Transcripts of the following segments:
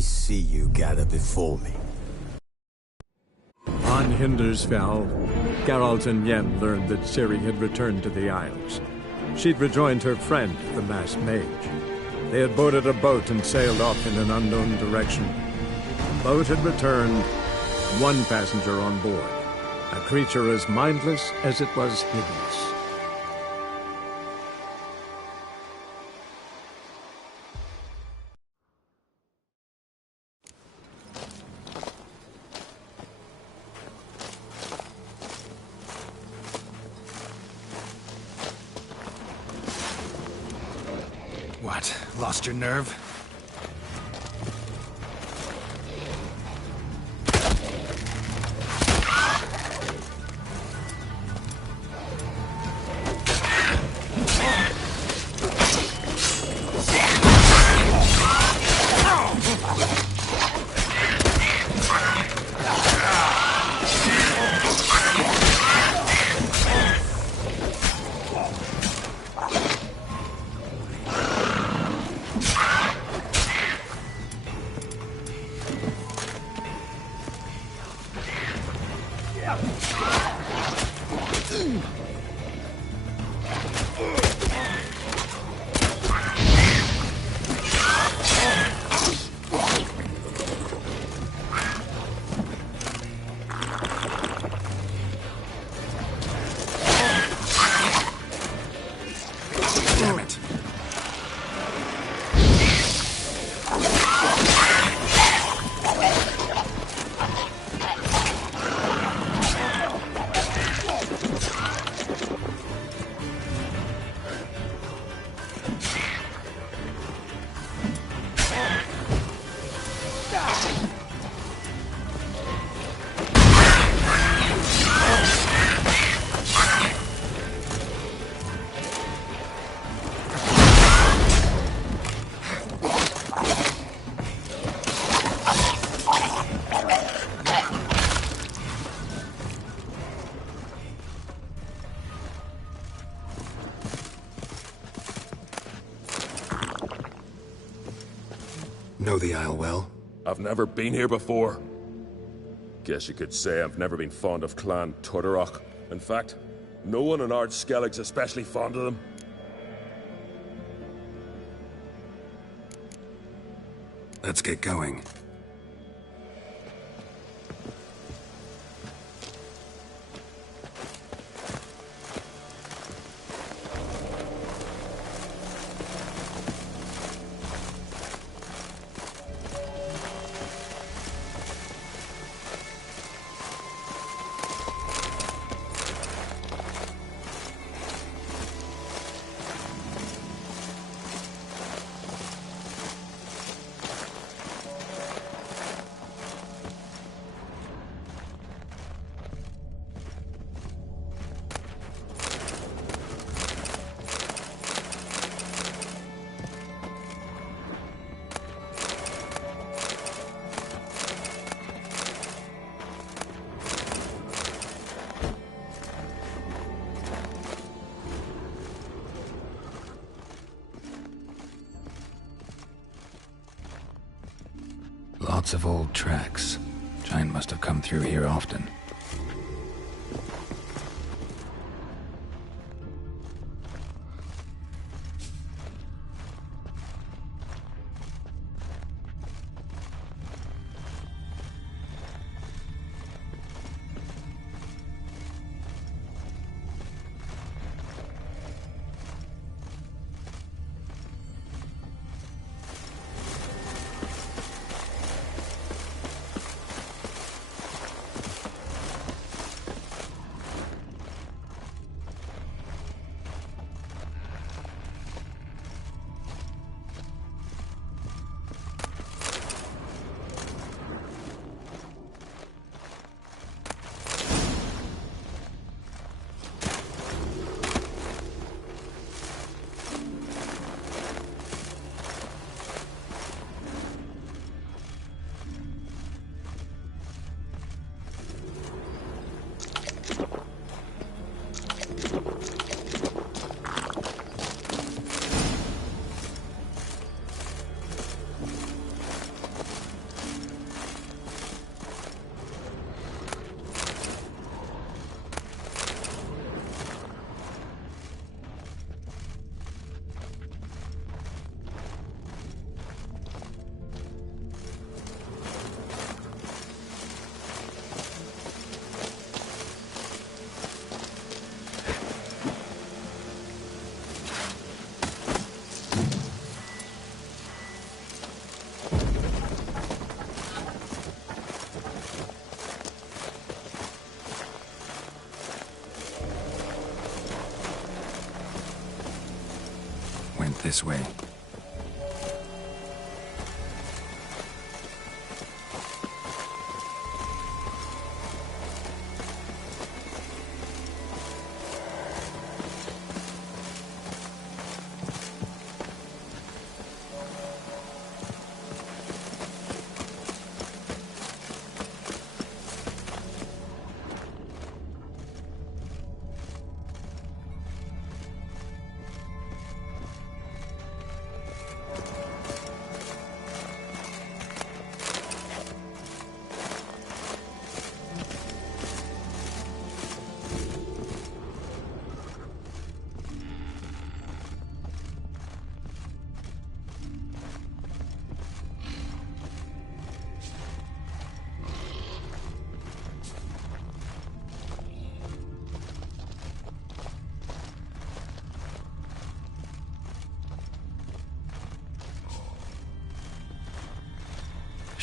see you gather before me. On Hindersfell, Geralt and Yen learned that Ciri had returned to the Isles. She'd rejoined her friend, the masked mage. They had boarded a boat and sailed off in an unknown direction. The boat had returned, one passenger on board, a creature as mindless as it was hideous. What? Lost your nerve? Damn it. Know the Isle well? I've never been here before. Guess you could say I've never been fond of Clan Tudorok. In fact, no one in Ard Skellig's especially fond of them. Let's get going. Lots of old tracks. Giant must have come through here often. went this way.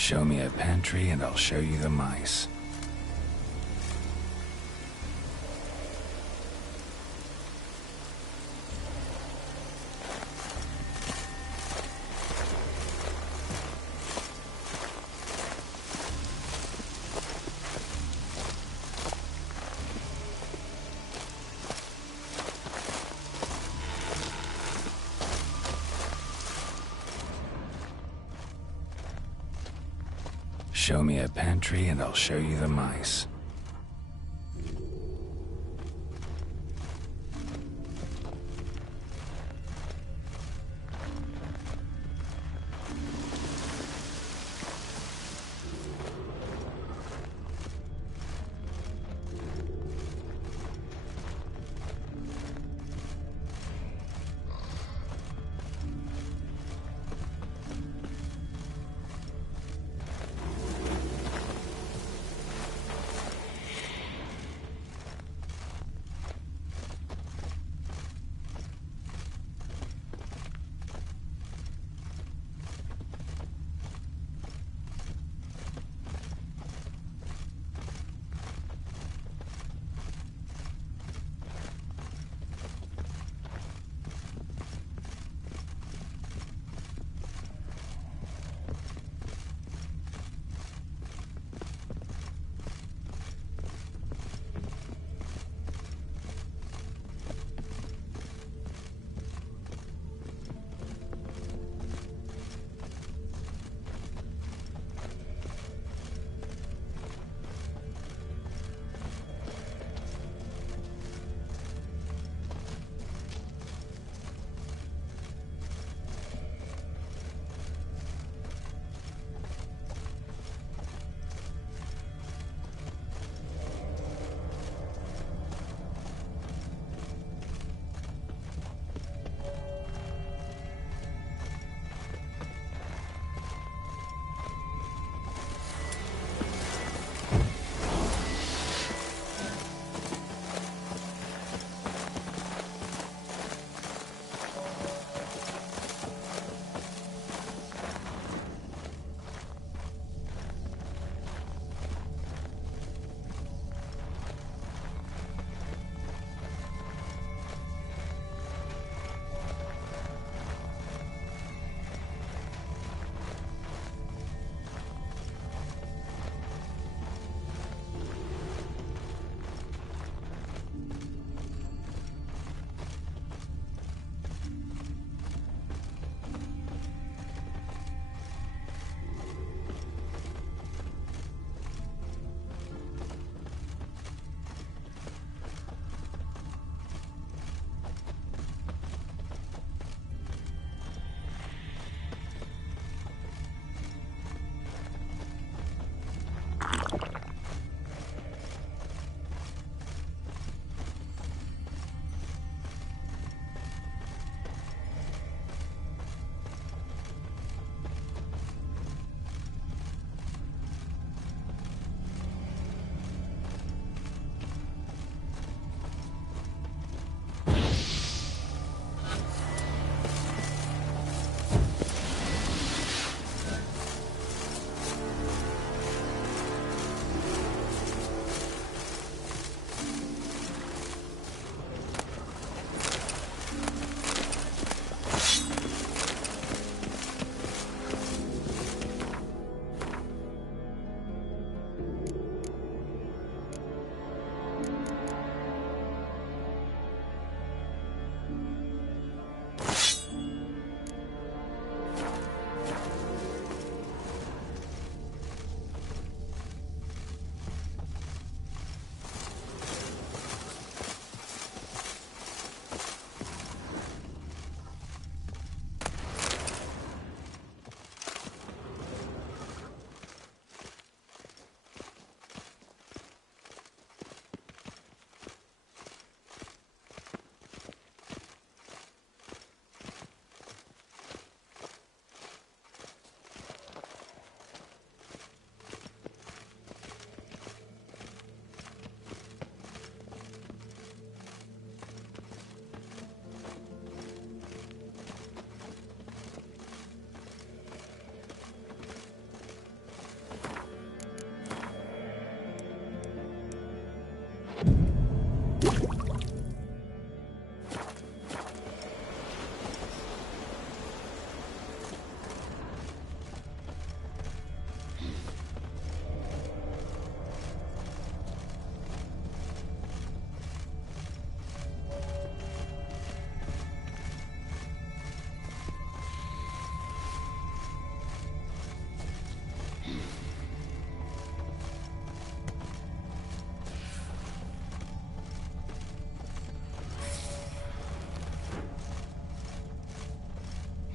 Show me a pantry and I'll show you the mice. Show me a pantry and I'll show you the mice.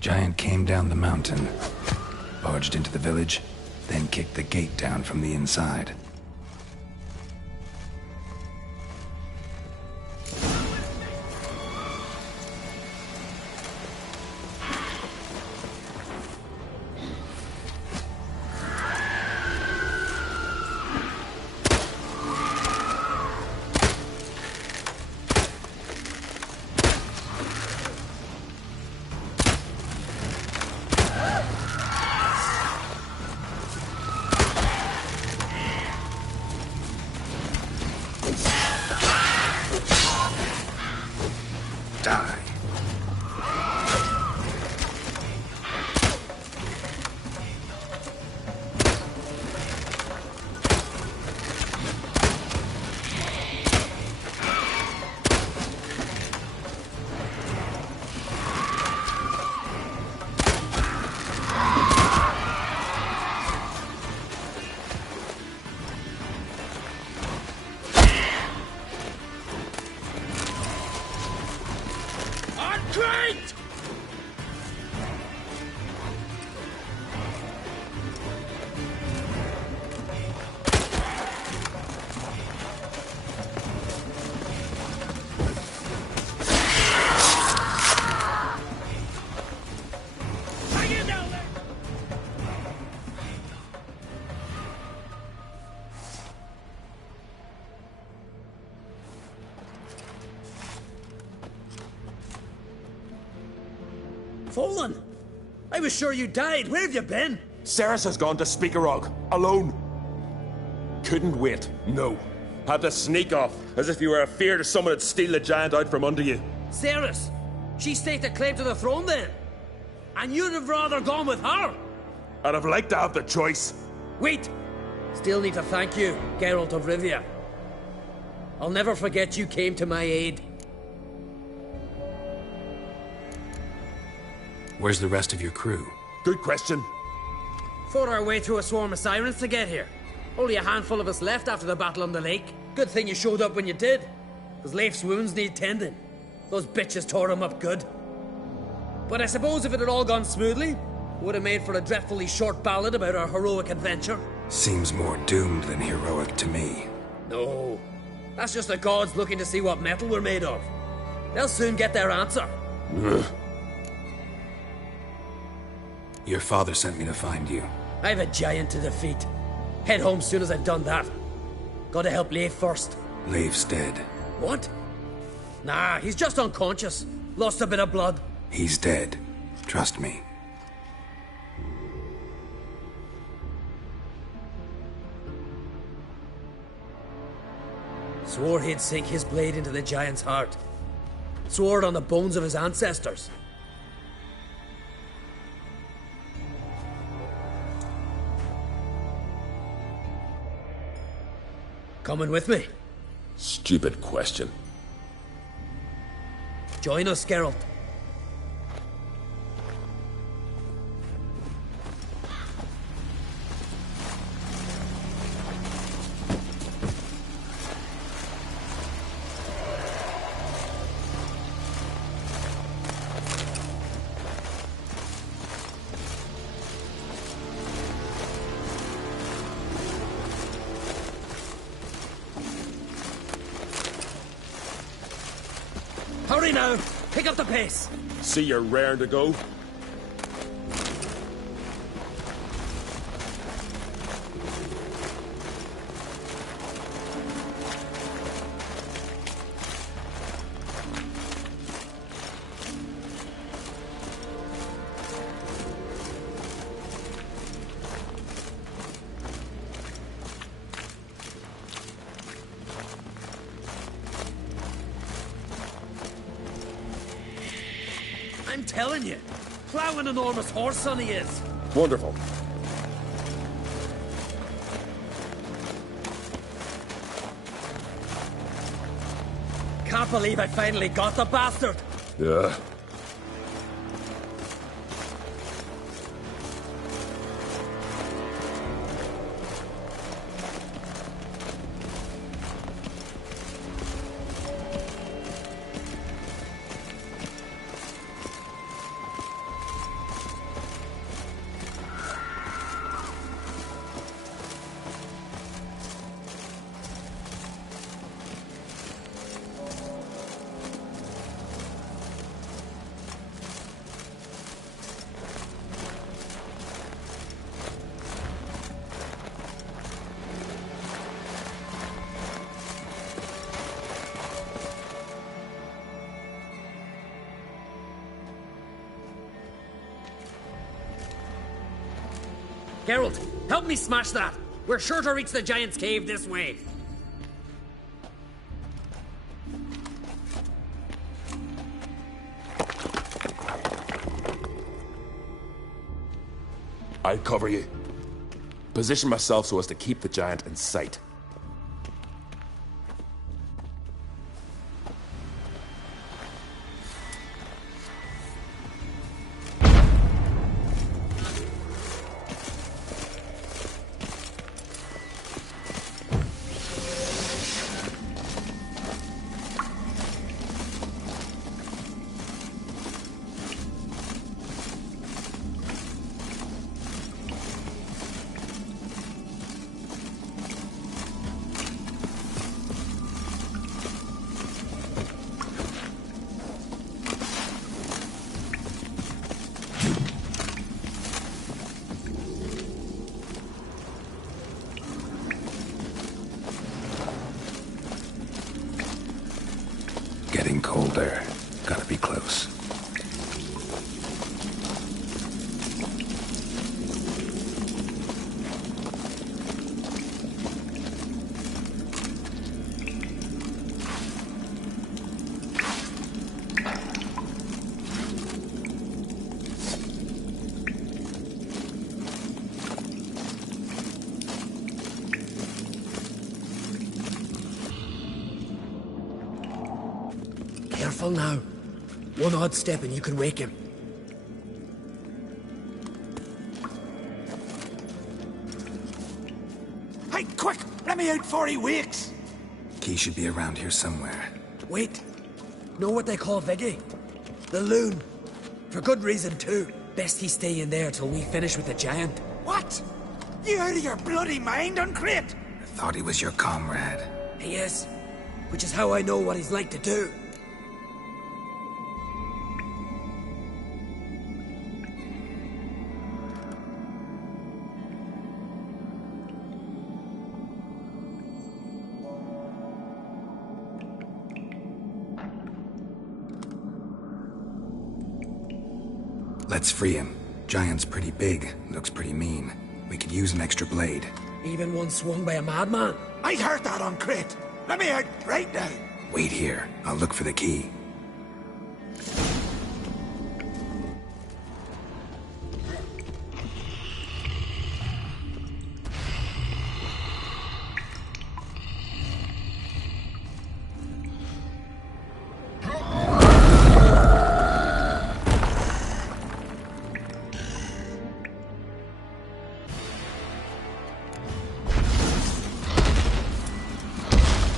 Giant came down the mountain, barged into the village, then kicked the gate down from the inside. Die. Great! Fallen! I was sure you died. Where have you been? Ceres has gone to Speakerog, alone. Couldn't wait, no. Had to sneak off, as if you were afeard of someone would steal the giant out from under you. Ceres! She staked a claim to the throne then. And you'd have rather gone with her. I'd have liked to have the choice. Wait! Still need to thank you, Geralt of Rivia. I'll never forget you came to my aid. Where's the rest of your crew? Good question. Fought our way through a swarm of sirens to get here. Only a handful of us left after the battle on the lake. Good thing you showed up when you did. Because Leif's wounds need tending. Those bitches tore him up good. But I suppose if it had all gone smoothly, it would have made for a dreadfully short ballad about our heroic adventure. Seems more doomed than heroic to me. No. That's just the gods looking to see what metal we're made of. They'll soon get their answer. Your father sent me to find you. I have a giant to defeat. Head home soon as I've done that. Gotta help Leif first. Leif's dead. What? Nah, he's just unconscious. Lost a bit of blood. He's dead. Trust me. Swore he'd sink his blade into the giant's heart. Swore it on the bones of his ancestors. Coming with me? Stupid question. Join us, Geralt. Hurry now! Pick up the pace! See you're raring to go? I'm telling you, plow an enormous horse son he is. Wonderful. Can't believe I finally got the bastard. Yeah. Geralt, help me smash that. We're sure to reach the giant's cave this way. I'll cover you. Position myself so as to keep the giant in sight. Getting colder. Gotta be close. Careful now. One odd step and you can wake him. Hey, quick! Let me out before he wakes! Key should be around here somewhere. Wait. Know what they call Viggy? The loon. For good reason too. Best he stay in there till we finish with the giant. What? You out of your bloody mind, Uncrate? I thought he was your comrade. He is. Which is how I know what he's like to do. Let's free him. Giant's pretty big, looks pretty mean. We could use an extra blade. Even one swung by a madman. I heard that, Uncrate. Let me out right now. Wait here. I'll look for the key.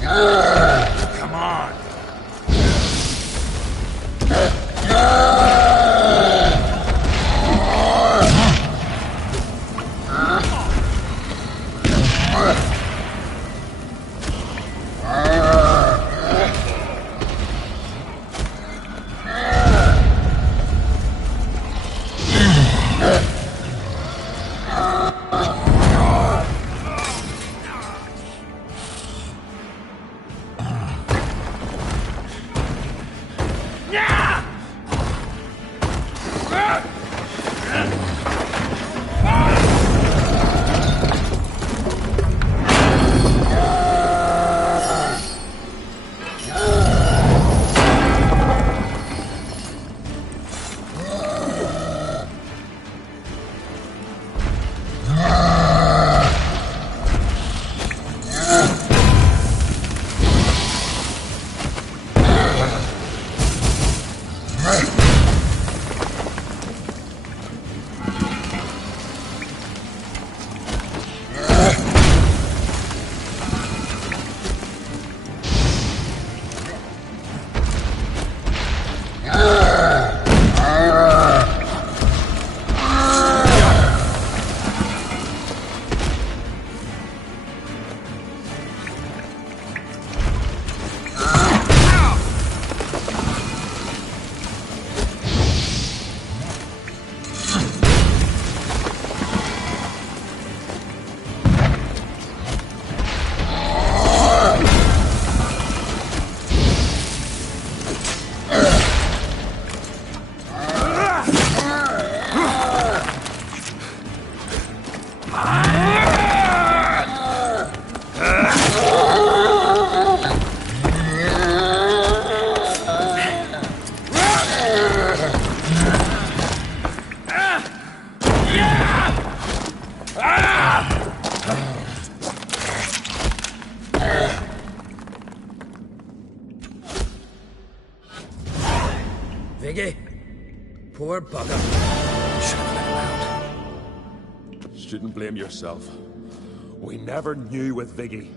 Come on. Poor bugger. Should have let him out. Shouldn't blame yourself. We never knew with Viggy.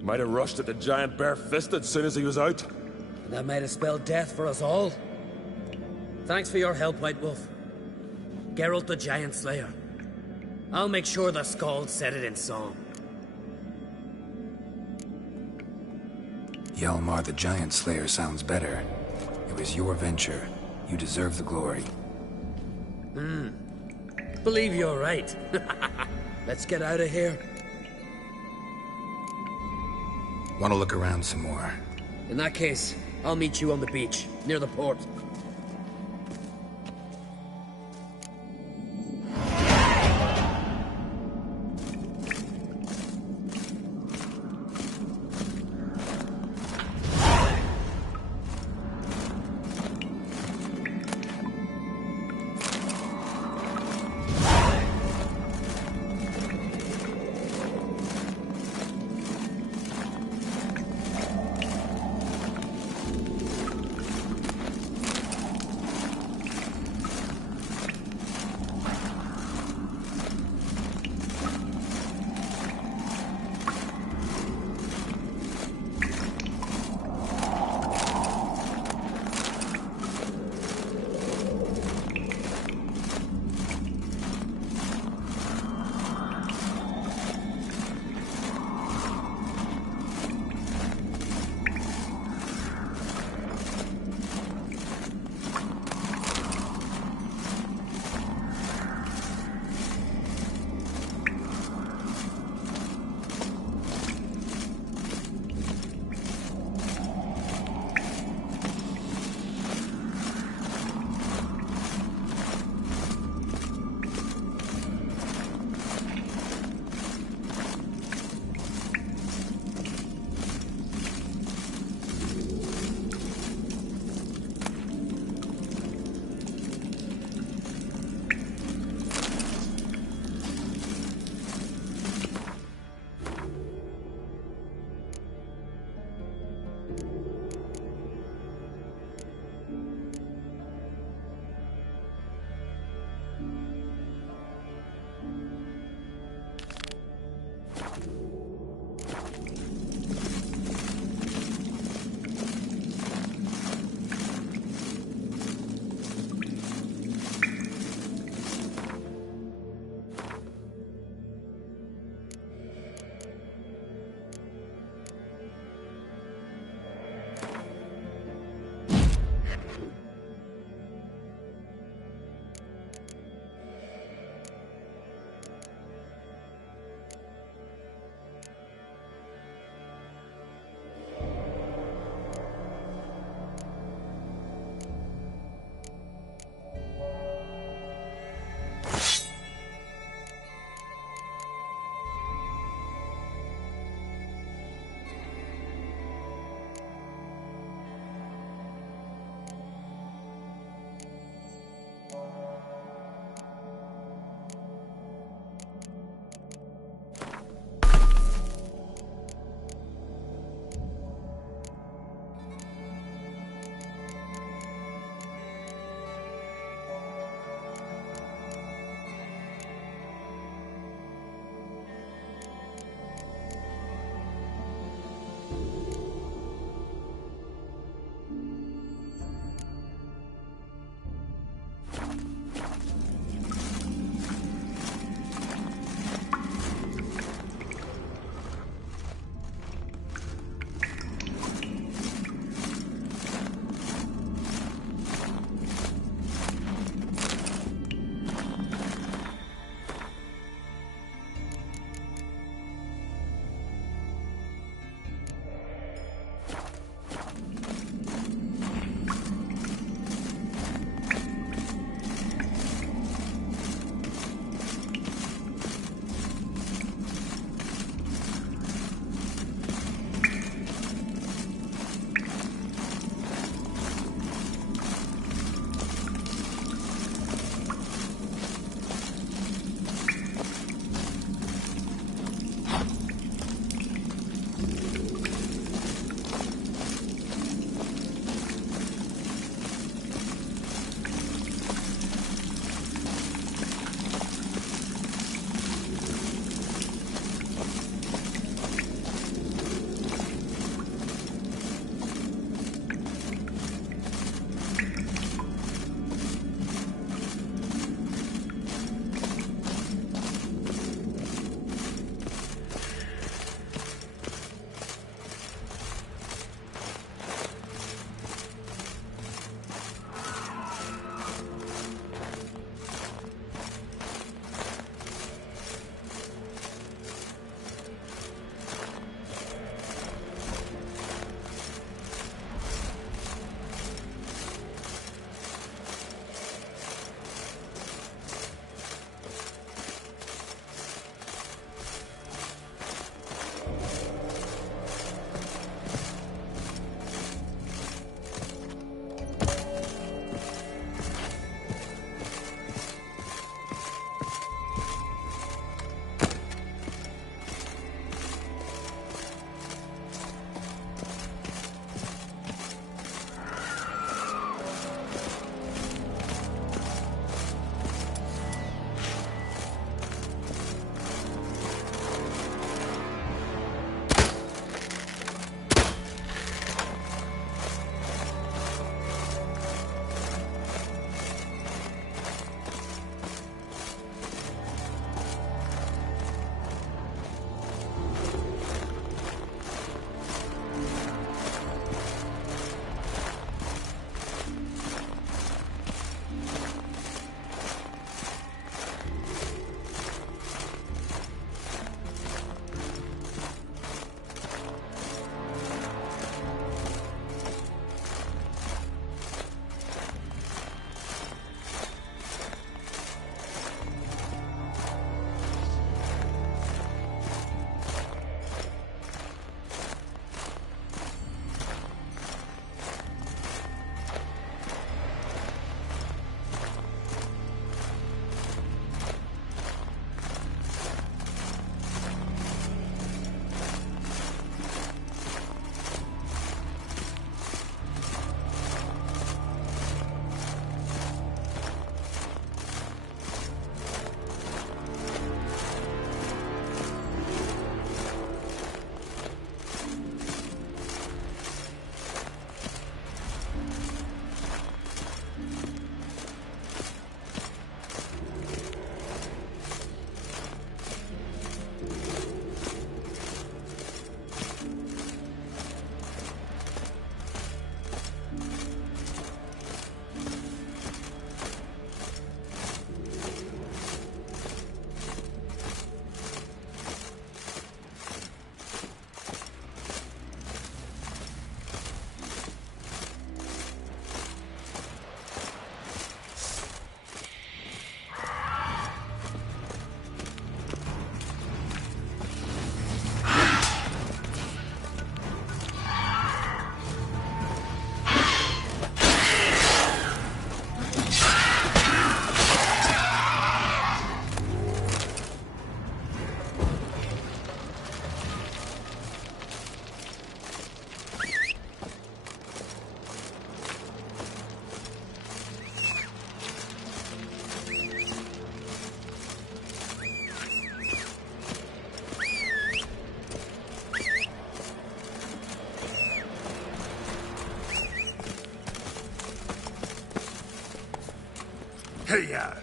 Might have rushed at the giant bare-fisted as soon as he was out. And that might have spelled death for us all. Thanks for your help, White Wolf. Geralt the Giant Slayer. I'll make sure the Skald said it in song. Hjalmar the Giant Slayer sounds better. It was your venture. You deserve the glory. Believe you're right. Let's get out of here. Want to look around some more? In that case, I'll meet you on the beach, near the port. Hey-ya!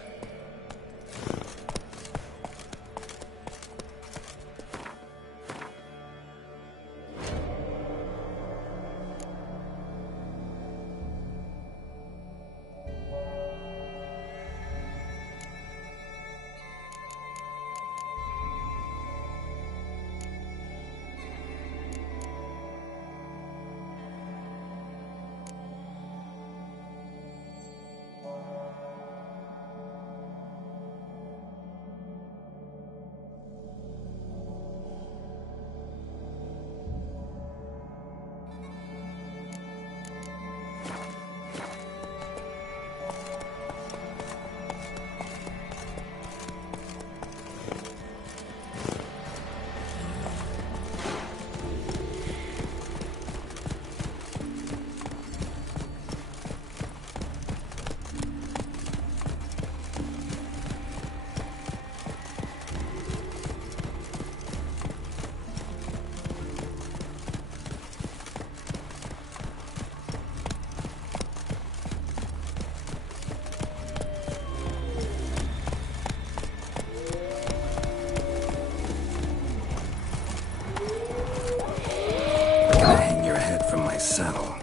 Gonna hang your head from my saddle.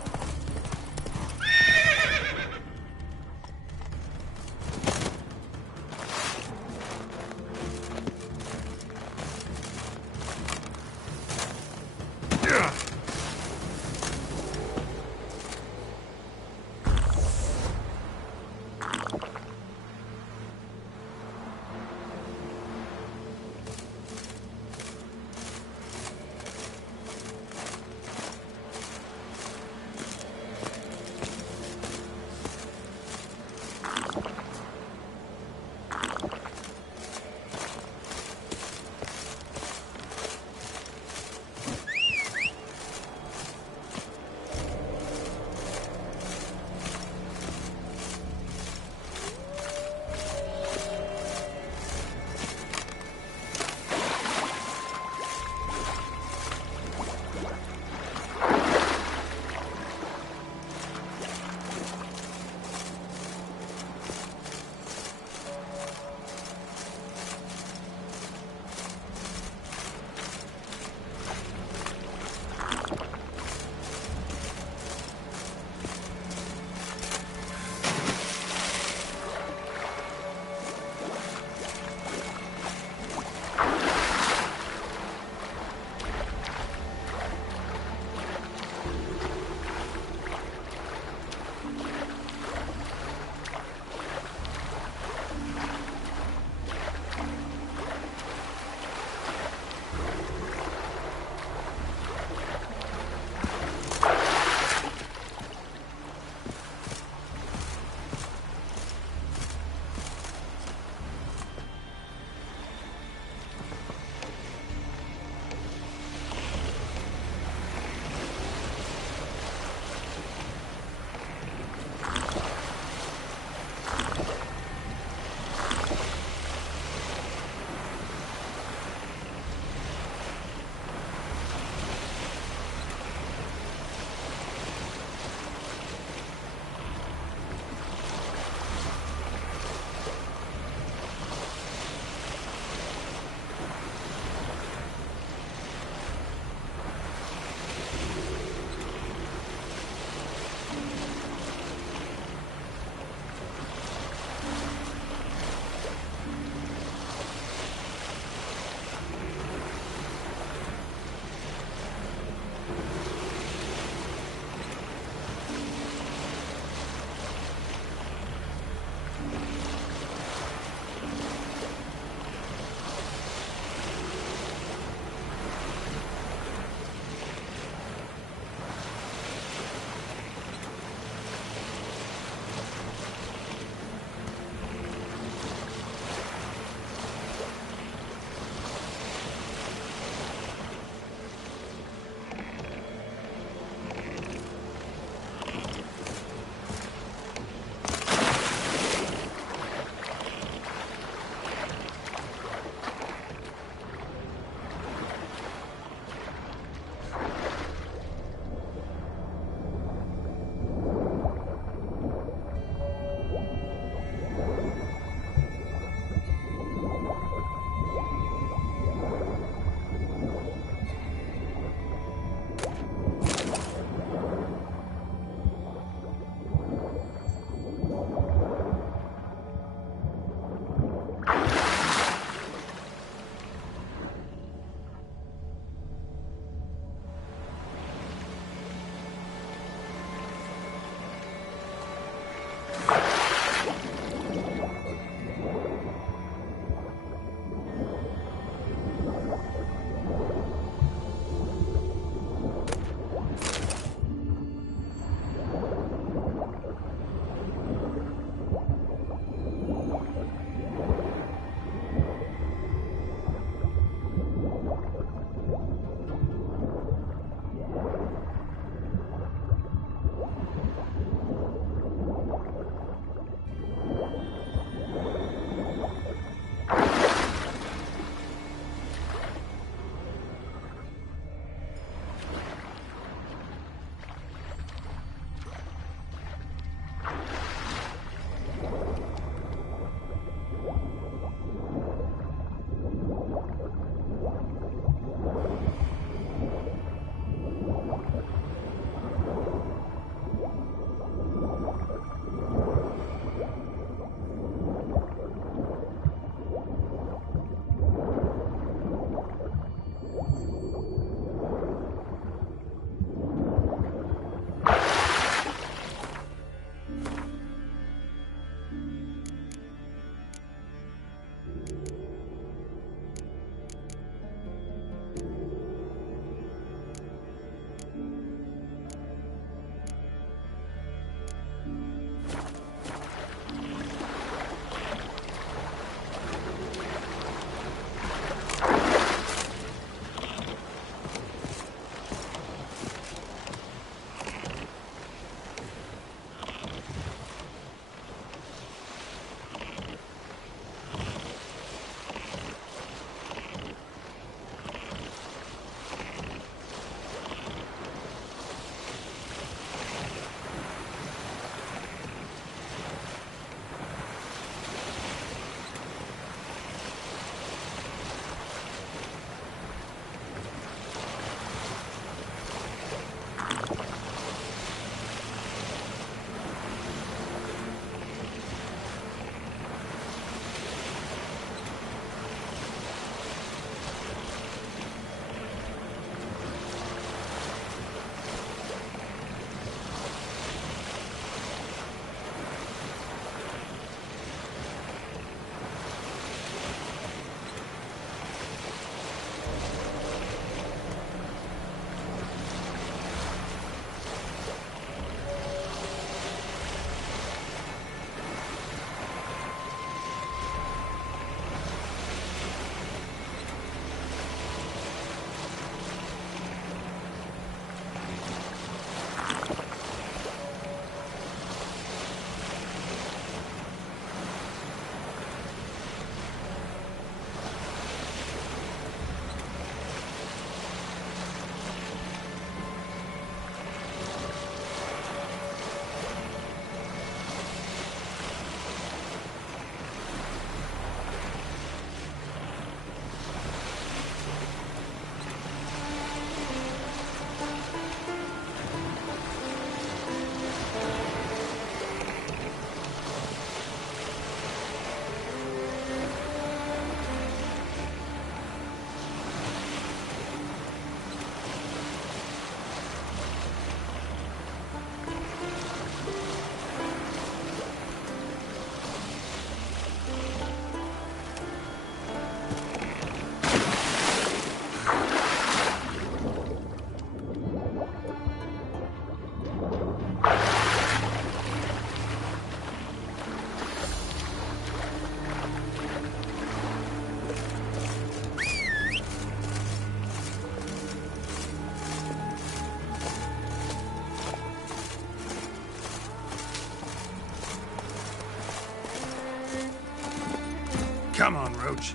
Come on, Roach.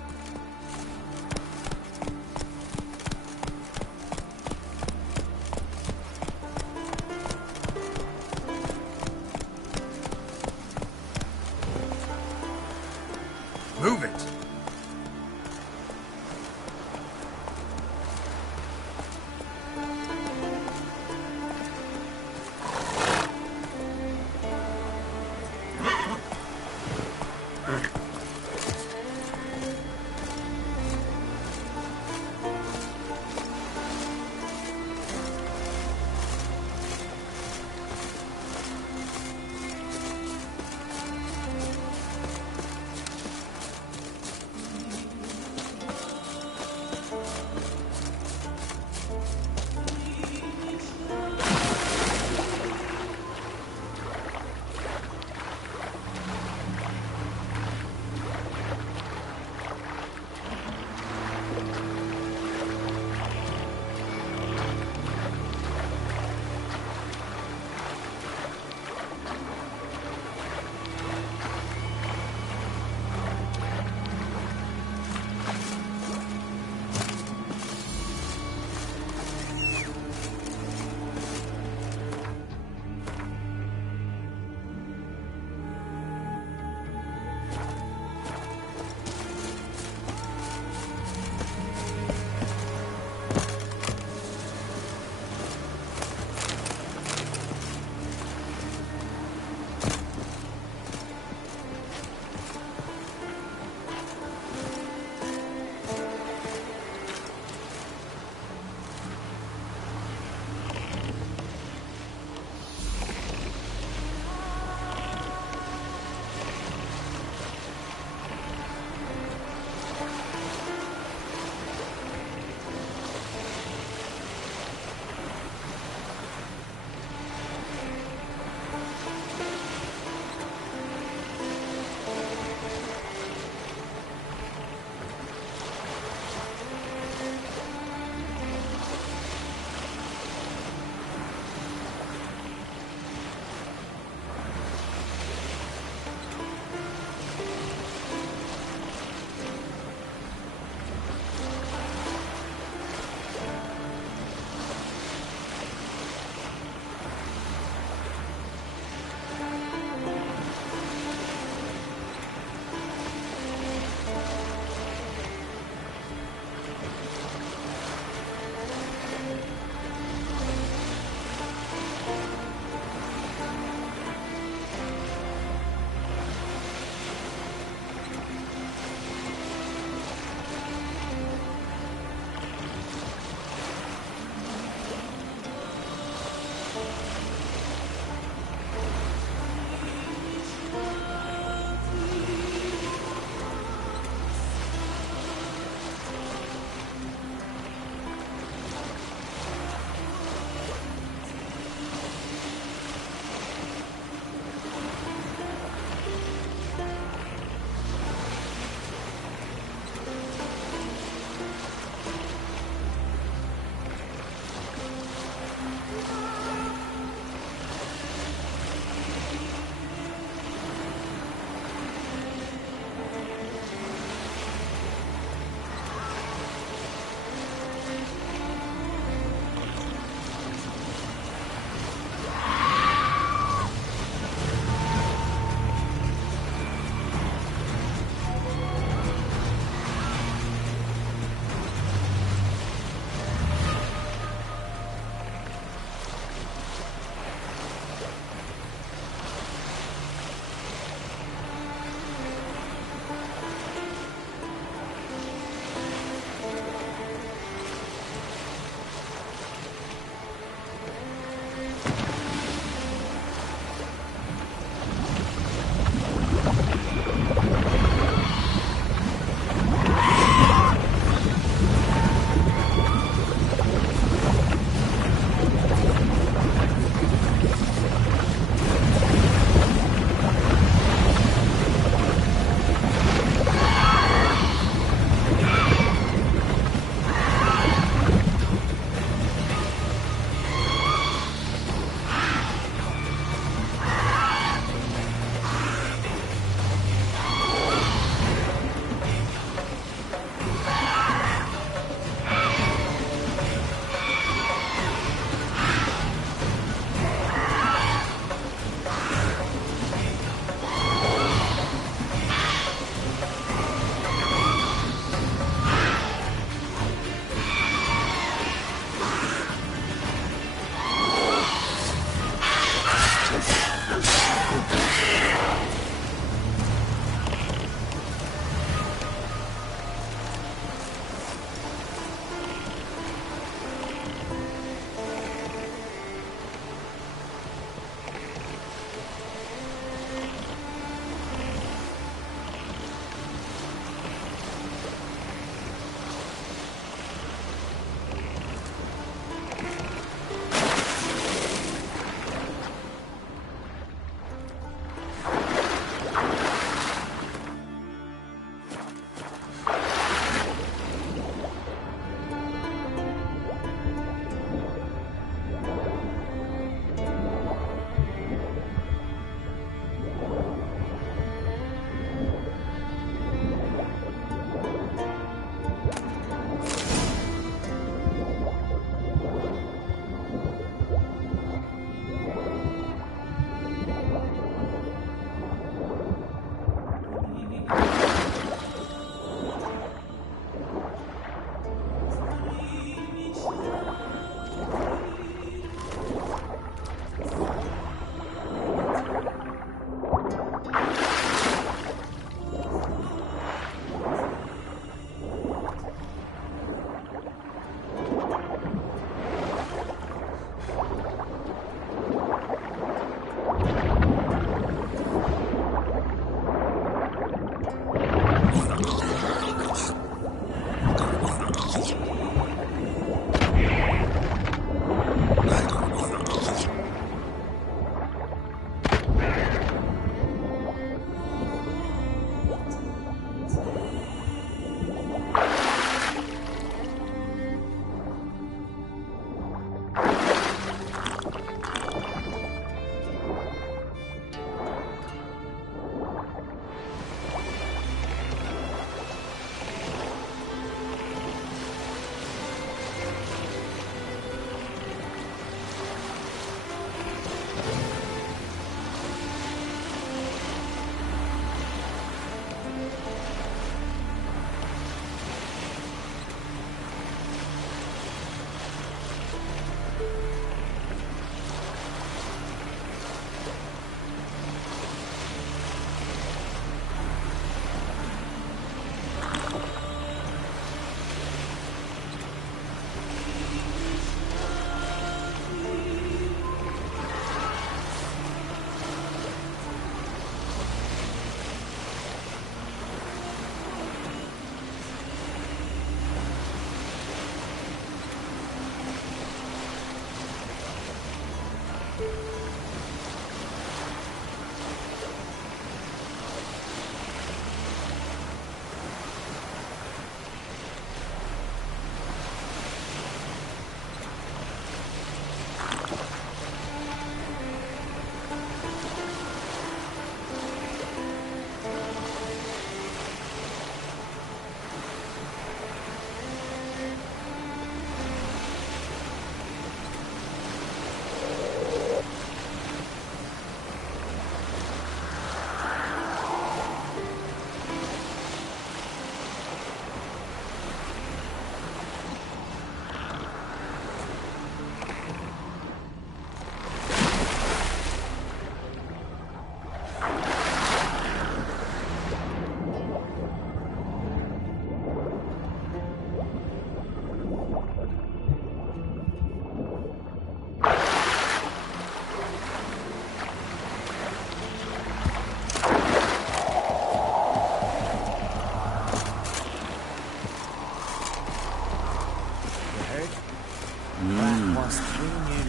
Move it!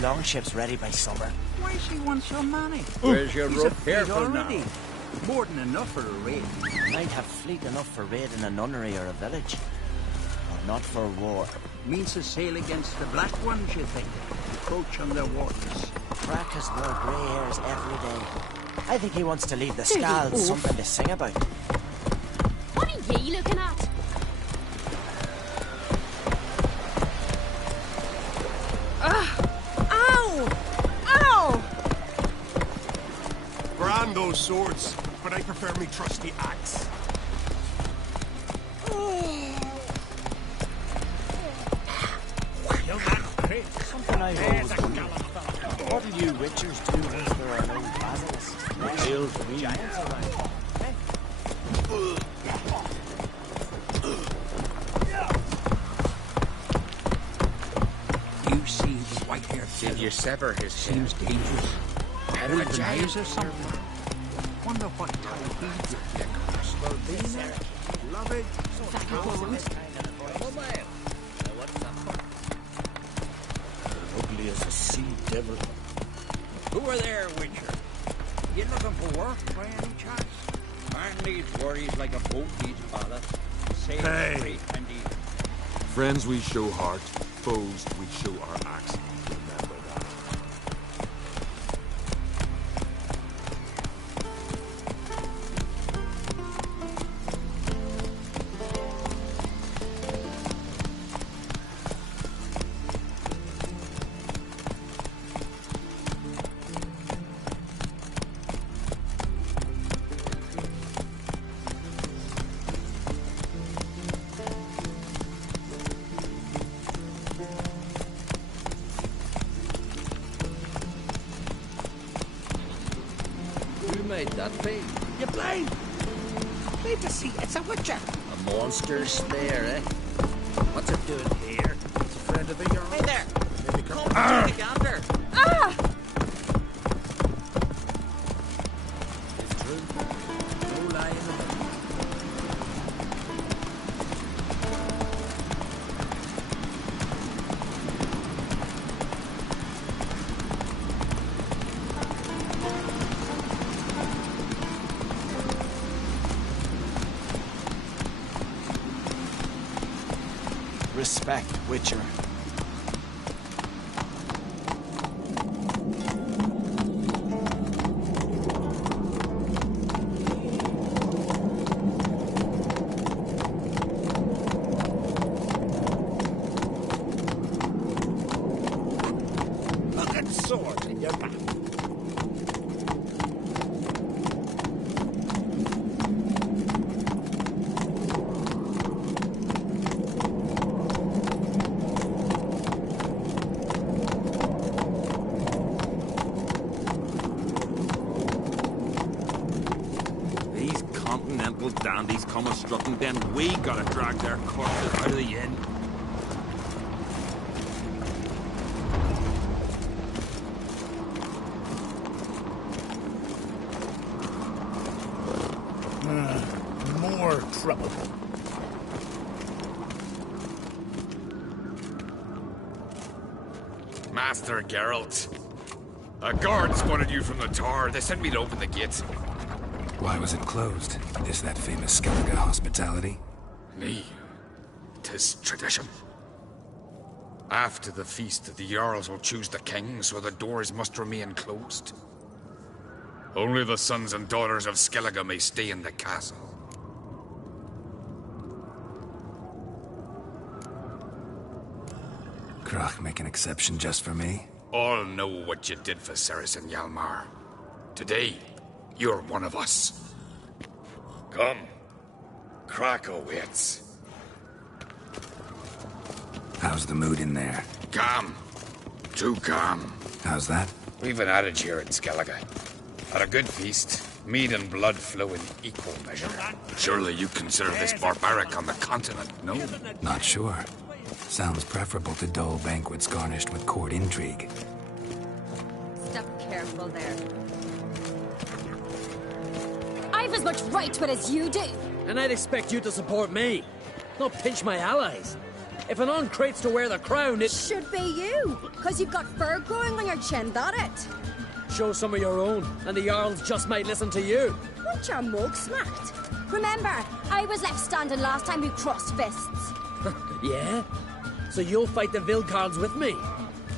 longships ready by summer. Why she want so many? Where's your He's a rope? fleet Careful already. now. More than enough for a raid. Might have fleet enough for raiding a nunnery or a village. But not for war. Means to sail against the black ones, you think? Approach on their waters. Crack has more grey hairs every day. I think he wants to leave the Scalds something to sing about. What are ye looking at? Ow! Ow! Brand those swords, but I prefer me trusty axe. Something I've always wondered. What'll you witchers do once there are no basilisk? Giants around. You see the white-haired Did you sever his seems head? dangerous. Head Hold of a the giant. knives or something. Wonder what type he's Love it. Ugly as a sea devil. Who are there, Witcher? You looking for work by any chance? Man needs worries like a boat needs ballast. Sail Hey. straight and easy. Friends we show heart, foes we show our axe. Remember that. Who made that face? You blind? Leave the sea. It's a witcher. A monster slayer, eh? What's it doing here? It's a friend of the Jarl. Hey there! Come to the gander. Ah! It's true. No lie in the middle. Respect, Witcher. Look at sword in your back. These continental dandies come a-strutting, then we gotta drag their corpses out of the inn. More trouble. Master Geralt. A guard spotted you from the tower. They sent me to open the gate. Why was it closed? Is that famous Skellige hospitality? Me. 'Tis tradition. After the feast, the Jarls will choose the king, so the doors must remain closed. Only the sons and daughters of Skellige may stay in the castle. Krach make an exception just for me? All know what you did for Ceres and Hjalmar. Today, you're one of us. Come. Crack awaits. How's the mood in there? Calm. Too calm. How's that? We've an adage here in Skellige. At a good feast, mead and blood flow in equal measure. Surely you consider this barbaric on the continent, no? Not sure. Sounds preferable to dull banquets garnished with court intrigue. Step careful there. I've as much right to it as you do. And I'd expect you to support me, not pinch my allies. If an on-crate's to wear the crown, it should be you, because you've got fur growing on your chin, that it? show some of your own, and the Jarls just might listen to you. Want your mug smacked? Remember, I was left standing last time we crossed fists. Yeah? So you'll fight the Vilcards with me?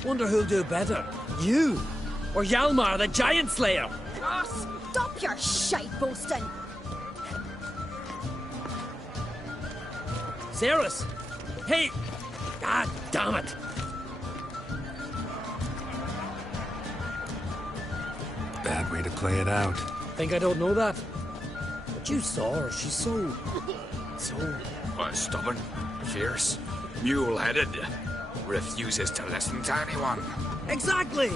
Wonder who'll do better, you or Hjalmar the Giant Slayer? Oh, stop your shite boasting. Cerys! Hey! God damn it! Bad way to play it out. Think I don't know that? But you saw her, she's so... Well, stubborn, fierce, mule-headed. Refuses to listen to anyone. Exactly!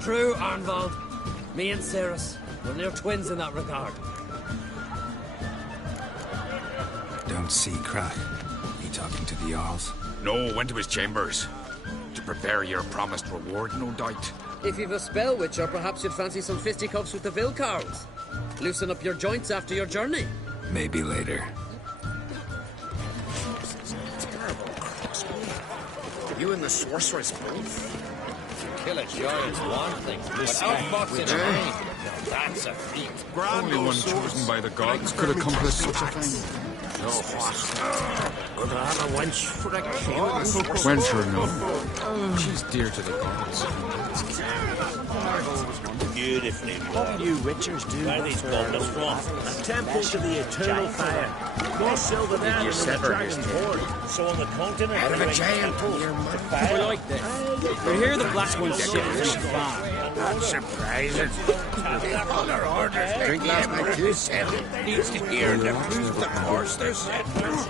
True, Arnvald. Me and Cerys, we're near twins in that regard. Don't see Crack. He talking to the Jarls? No, went to his chambers. To prepare your promised reward, no doubt. If you've a spell witcher, perhaps you'd fancy some fisticuffs with the Vilcards. Loosen up your joints after your journey. Maybe later. You and the sorceress both? Kill a giant's one thing, but outfox its brain. That's a feat. Only one chosen by the gods could accomplish such a thing. No what? Good to have a wench for a king. Wench or no, she's dear to the gods. Beautifully. What will you witchers do? Where these goblins from? A temple to the eternal fire. More silver there than the dragon's hoard. So on the continent, Out of a giant. I like this. We hear the black ones shit from far. Not surprising. Other orders drink last night too. Needs to hear the proof the course they're set.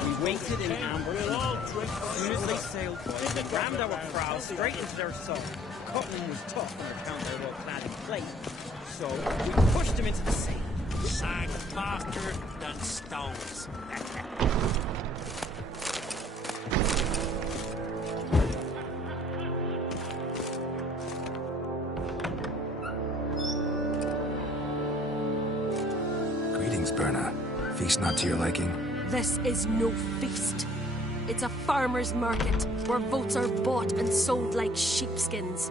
We waited in ambush. As soon as they sailed, they rammed our prow straight into their soul. Cutting was tough on account they were all clad in plate. So we pushed them into the sea. Sang faster than stones. Greetings, Berna. Feast not to your liking? This is no feast. It's a farmer's market where votes are bought and sold like sheepskins.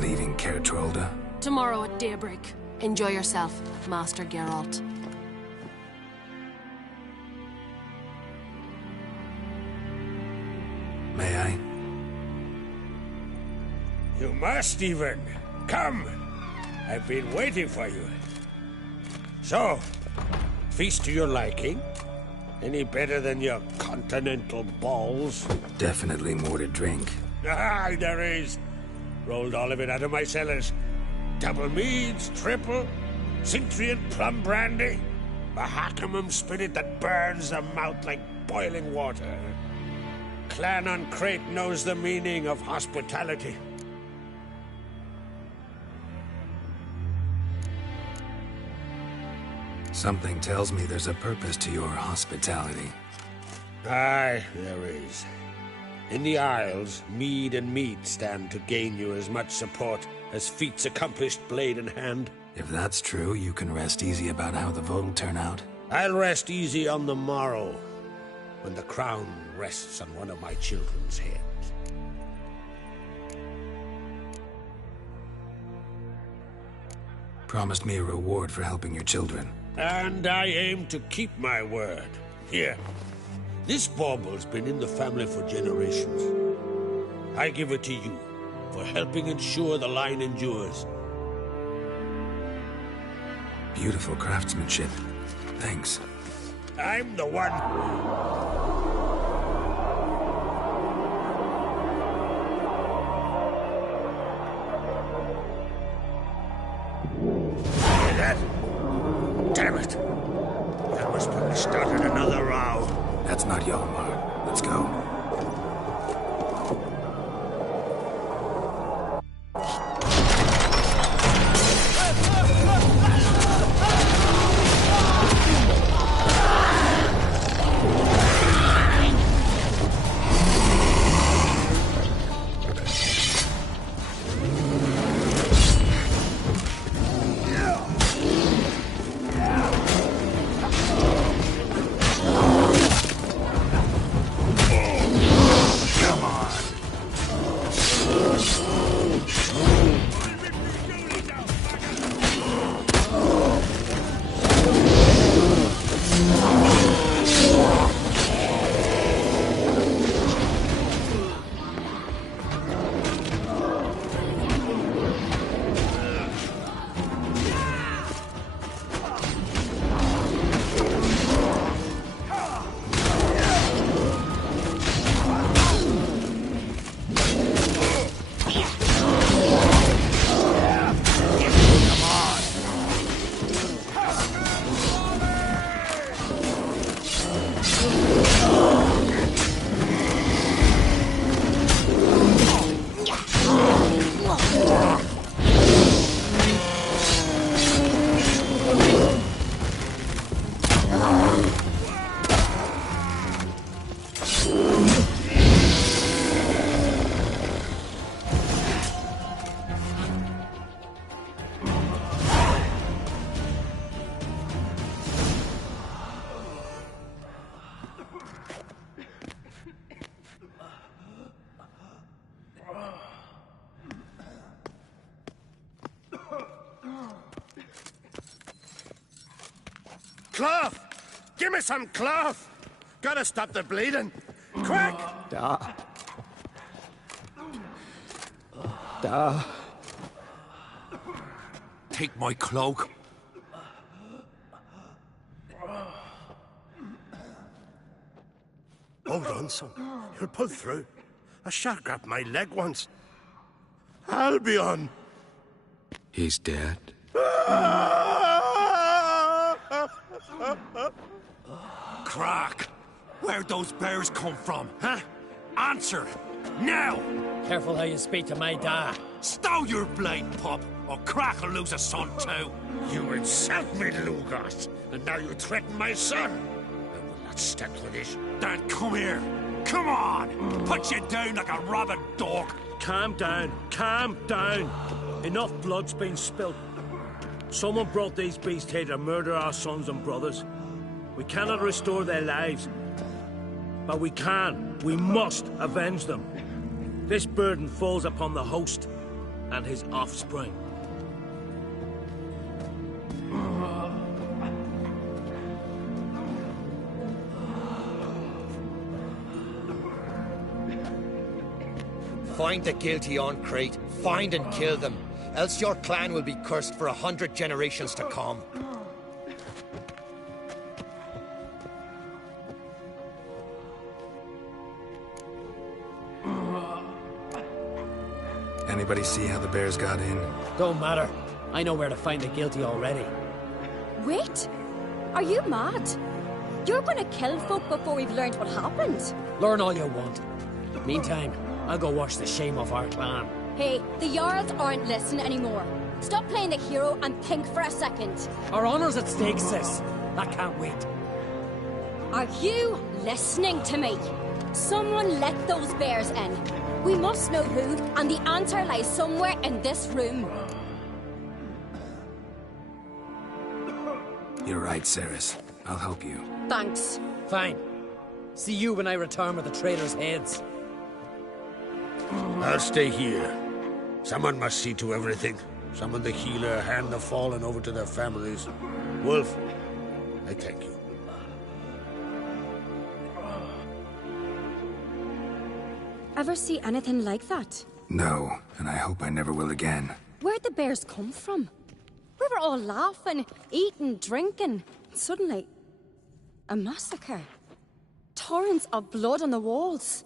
Leaving Caer Trolda? Tomorrow at daybreak. Enjoy yourself, Master Geralt. May I? You must even. Come. I've been waiting for you. So, feast to your liking? Any better than your continental balls? Definitely more to drink. Ah, there is. Rolled all of it out of my cellars. Double meads, triple, Cintrian plum brandy, a Hackamum spirit that burns the mouth like boiling water. Clan on Crate knows the meaning of hospitality. Something tells me there's a purpose to your hospitality. Aye, there is. In the Isles, mead and meat stand to gain you as much support as feats accomplished blade in hand. If that's true, you can rest easy about how the vote will turn out. I'll rest easy on the morrow, when the crown rests on one of my children's heads. Promised me a reward for helping your children. And I aim to keep my word. Here. This bauble's been in the family for generations. I give it to you for helping ensure the line endures. Beautiful craftsmanship. Thanks. I'm the one. Hear that? Damn it! That must have started another row. That's not Hjalmar. Let's go. Cloth! Give me some cloth! Gotta stop the bleeding. Quick! Take my cloak. Hold on, son. You'll pull through. A shark grabbed my leg once. Albion! He's dead. Crack! Where'd those bears come from, huh? Answer! Now! Careful how you speak to my dad. Stow your blade, pup, or Crack'll lose a son too. You insult me, Lugos, and now you threaten my son. I will not stand for this. Dan, come here. Come on! Put you down like a rabid dog. Calm down. Calm down. Enough blood's been spilt. Someone brought these beasts here to murder our sons and brothers. We cannot restore their lives. But we can. We must avenge them. This burden falls upon the host and his offspring. Find the guilty on Crete, find and kill them, else your clan will be cursed for 100 generations to come. Anybody see how the bears got in? Don't matter. I know where to find the guilty already. Wait! Are you mad? You're gonna kill folk before we've learned what happened. Learn all you want. Meantime, I'll go wash the shame off our clan. Hey, the Jarls aren't listening anymore. Stop playing the hero and think for a second. Our honor's at stake, sis. I can't wait. Are you listening to me? Someone let those bears in. We must know who, and the answer lies somewhere in this room. You're right, Ceres. I'll help you. Thanks. Fine. See you when I return with the traitors' heads. I'll stay here. Someone must see to everything. Summon the healer, hand the fallen over to their families. Wolf, I thank you. Ever see anything like that? No, and I hope I never will again. Where'd the bears come from? We were all laughing, eating, drinking. Suddenly, a massacre. Torrents of blood on the walls.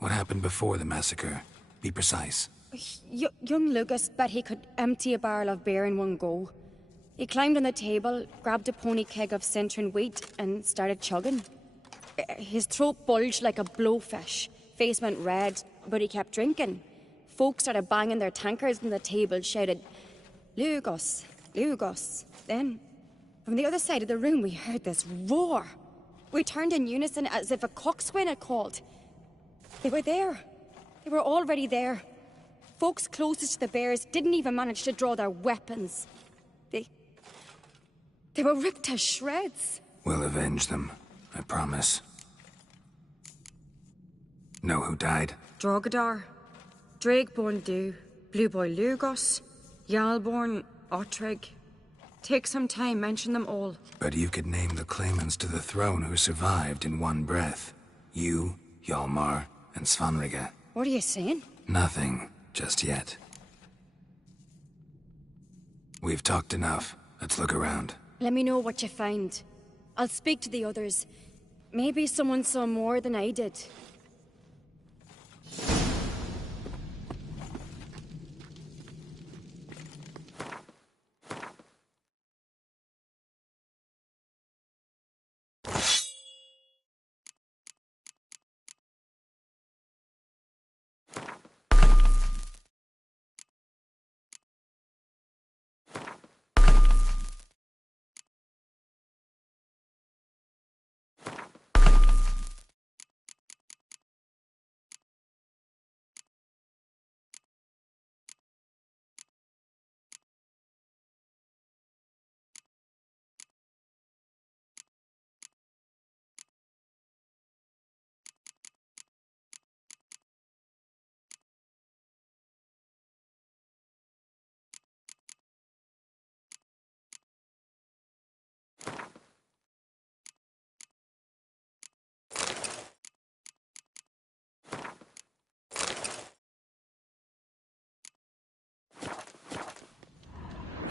What happened before the massacre? Be precise. Young Lucas bet he could empty a barrel of beer in one go. He climbed on the table, grabbed a pony keg of Centron wheat, and started chugging. His throat bulged like a blowfish. Face went red, but he kept drinking. Folks started banging their tankards on the table, shouted, "Lugos, Lugos." Then, from the other side of the room, we heard this roar. We turned in unison as if a coxswain had called. They were there. They were already there. Folks closest to the bears didn't even manage to draw their weapons. They were ripped to shreds. We'll avenge them, I promise. Know who died? Drogadar, Drakeborn Du, Blue Boy Lugos, Yalborn, Ottrig. Take some time, mention them all. But you could name the claimants to the throne who survived in one breath. You, Hjalmar, and Svanrige. What are you saying? Nothing, just yet. We've talked enough. Let's look around. Let me know what you find. I'll speak to the others. Maybe someone saw more than I did.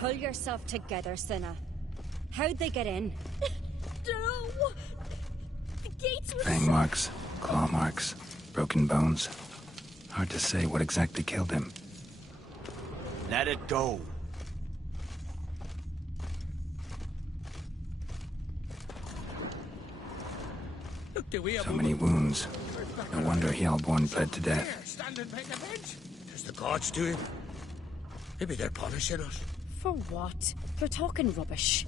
Pull yourself together, Cinna. How'd they get in? No! The gates were Fang marks, claw marks, broken bones. Hard to say what exactly killed him. Let it go. So many wounds. No wonder Hellborn bled to death. Standing by the bench. Does the gods do him? Maybe they're punishing us. For what? You're talking rubbish.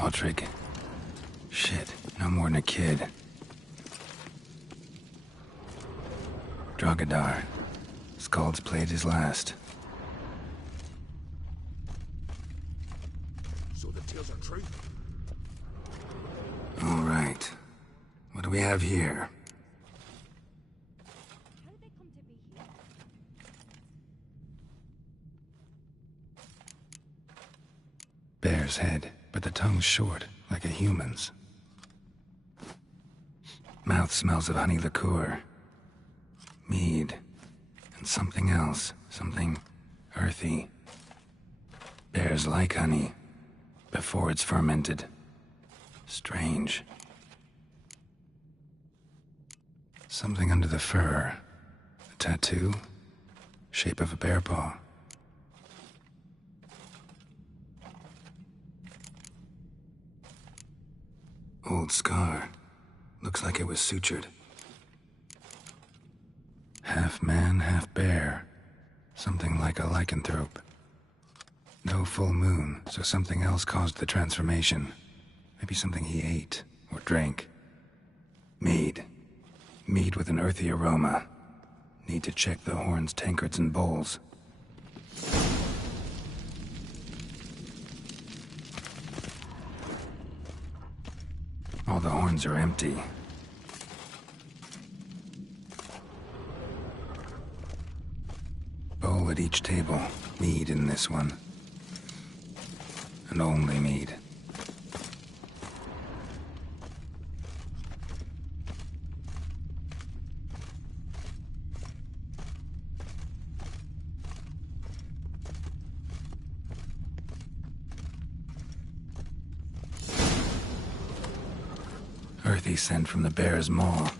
Aldrich. Shit, no more than a kid. Drogadar. Skald's played his last. So the tales are true? All right. What do we have here? Bear's head, but the tongue's short, like a human's. Mouth smells of honey liqueur. Mead. And something else. Something earthy. Bears like honey. Before it's fermented. Strange. Something under the fur. A tattoo? Shape of a bear paw. Old scar. Looks like it was sutured. Half man, half bear. Something like a lycanthrope. No full moon, so something else caused the transformation. Maybe something he ate or drank. Mead. Mead with an earthy aroma. Need to check the horns, tankards, and bowls. All the horns are empty. Bowl at each table. Mead in this one. And only mead. Earthy scent from the bear's maw.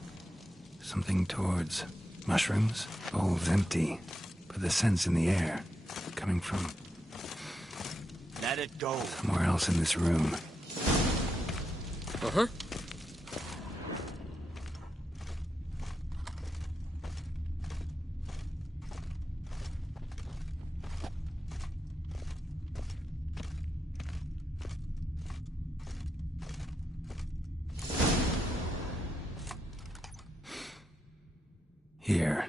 Something towards mushrooms. Bowl's empty, but the scent's in the air. Coming from Let it go. somewhere else in this room. Uh-huh. Here.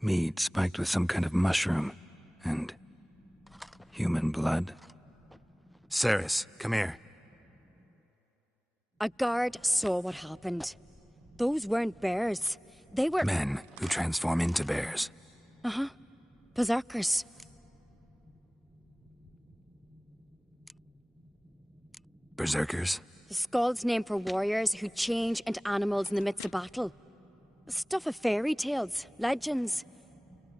Mead spiked with some kind of mushroom. And human blood. Ceres, come here. A guard saw what happened. Those weren't bears. They were... Men who transform into bears. Uh-huh. Berserkers. Berserkers? The Skald's name for warriors who change into animals in the midst of battle. Stuff of fairy tales, legends.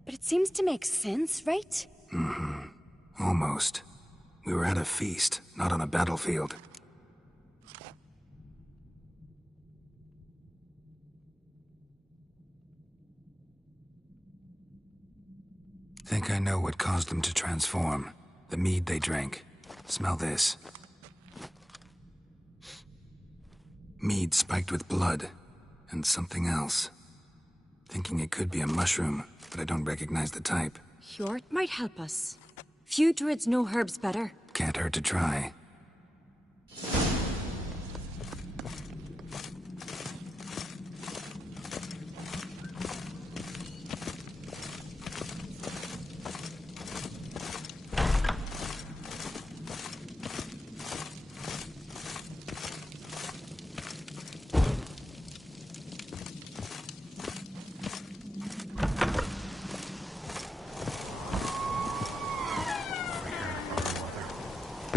But it seems to make sense, right? Mm-hmm. Almost. We were at a feast, not on a battlefield. Think I know what caused them to transform. The mead they drank. Smell this. Mead spiked with blood. And something else. Thinking it could be a mushroom, but I don't recognize the type. Hjort might help us. Few druids know herbs better. Can't hurt to try.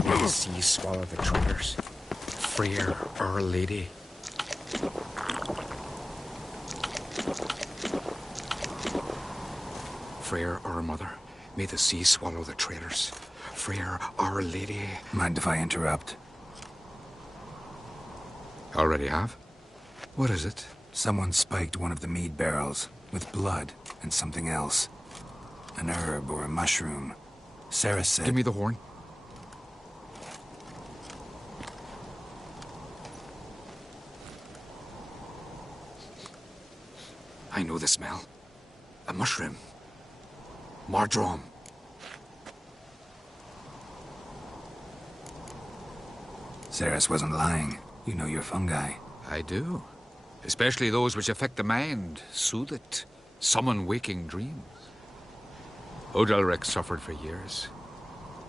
May the sea swallow the traitors. Freer, Our Lady. Freer, our mother, May the sea swallow the traitors. Frere, Our Lady. Mind if I interrupt? Already have? What is it? Someone spiked one of the mead barrels with blood and something else. An herb or a mushroom. Sarah said... Give me the horn. I know the smell. A mushroom. Mardrome. Ceres wasn't lying. You know your fungi. I do. Especially those which affect the mind, soothe it, summon waking dreams. Odalric suffered for years.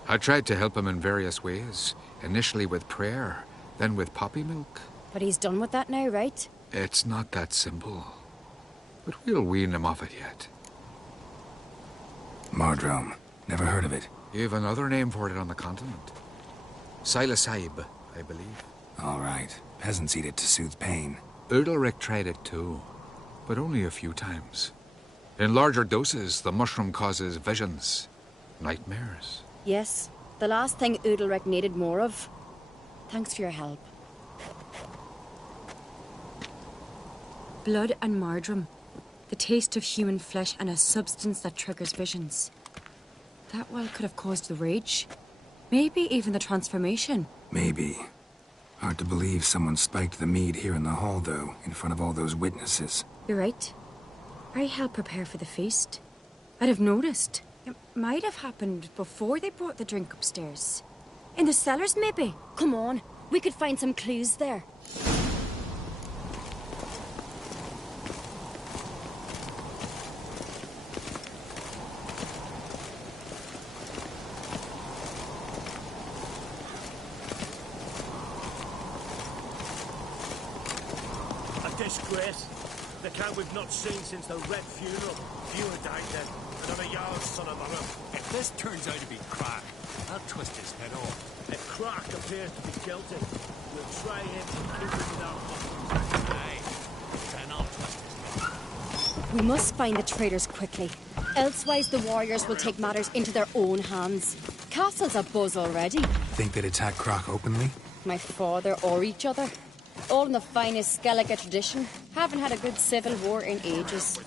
I tried to help him in various ways, initially with prayer, then with poppy milk. But he's done with that now, right? It's not that simple. But we'll wean him off it yet. Mardrome. Never heard of it. You've another name for it on the continent. Silasaib, I believe. All right. Peasants eat it to soothe pain. Udalric tried it too, but only a few times. In larger doses, the mushroom causes visions, nightmares. Yes, the last thing Udalric needed more of. Thanks for your help. Blood and Mardrome. The taste of human flesh and a substance that triggers visions. That well could have caused the rage. Maybe even the transformation. Maybe. Hard to believe someone spiked the mead here in the hall, though, in front of all those witnesses. You're right. I helped prepare for the feast. I'd have noticed. It might have happened before they brought the drink upstairs. In the cellars, maybe. Come on, we could find some clues there. Disgrace. The cat we've not seen since the Red Funeral. Fewer died then. Another Jarl's son of a... If this turns out to be Crack, I'll twist his head off. If Crack appears to be guilty, we'll try him and keep him in our hands. Aye. Then I'll twist his head. We must find the traitors quickly. Elsewise, the warriors will take matters into their own hands. Castle's abuzz already. Think they'd attack Croc openly? My father or each other. All in the finest Skellige tradition. Haven't had a good civil war in ages.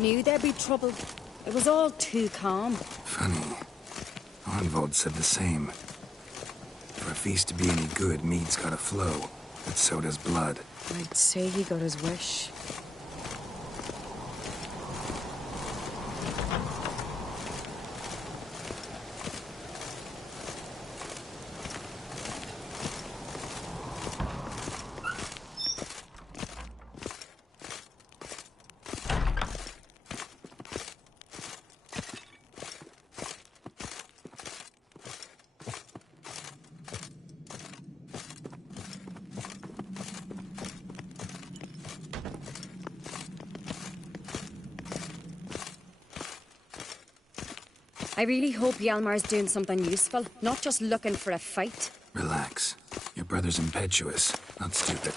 Knew there'd be trouble. It was all too calm. Funny. Arnvold said the same. For a feast to be any good, mead's gotta flow, but so does blood. I'd say he got his wish. I really hope Hjalmar's doing something useful, not just looking for a fight. Relax. Your brother's impetuous, not stupid.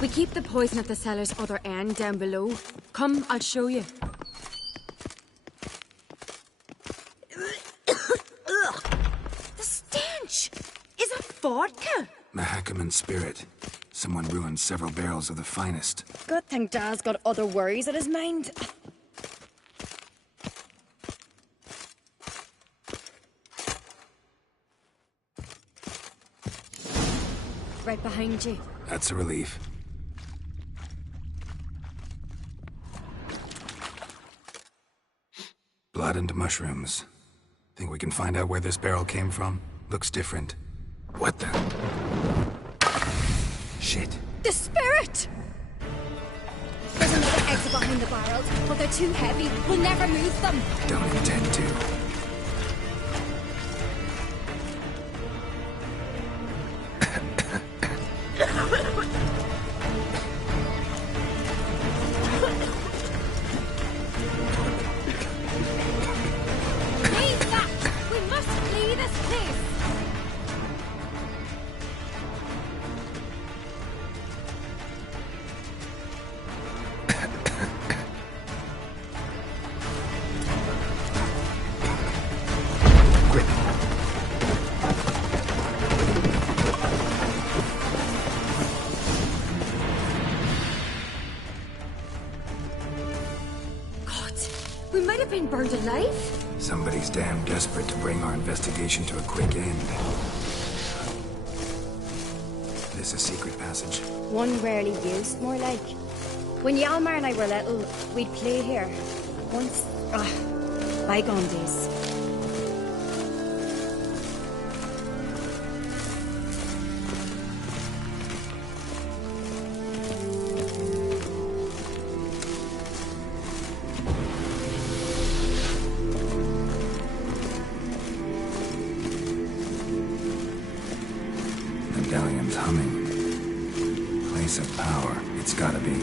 We keep the poison at the cellar's other end down below. Come, I'll show you. The stench! vodka? Mahakaman spirit. Someone ruined several barrels of the finest. Good thing Dad's got other worries in his mind. Right behind you. That's a relief. Blood and mushrooms. Think we can find out where this barrel came from? Looks different. What the? Shit. The spirit! There's another exit behind the barrels, but they're too heavy. We'll never move them. Don't intend to. Leave that! We must flee this place! We might have been burned alive. Somebody's damn desperate to bring our investigation to a quick end. This a secret passage? One rarely used, more like. When Yalmar and I were little, we'd play here. Once. Bygone days. Medallion's humming. Place of power. It's gotta be.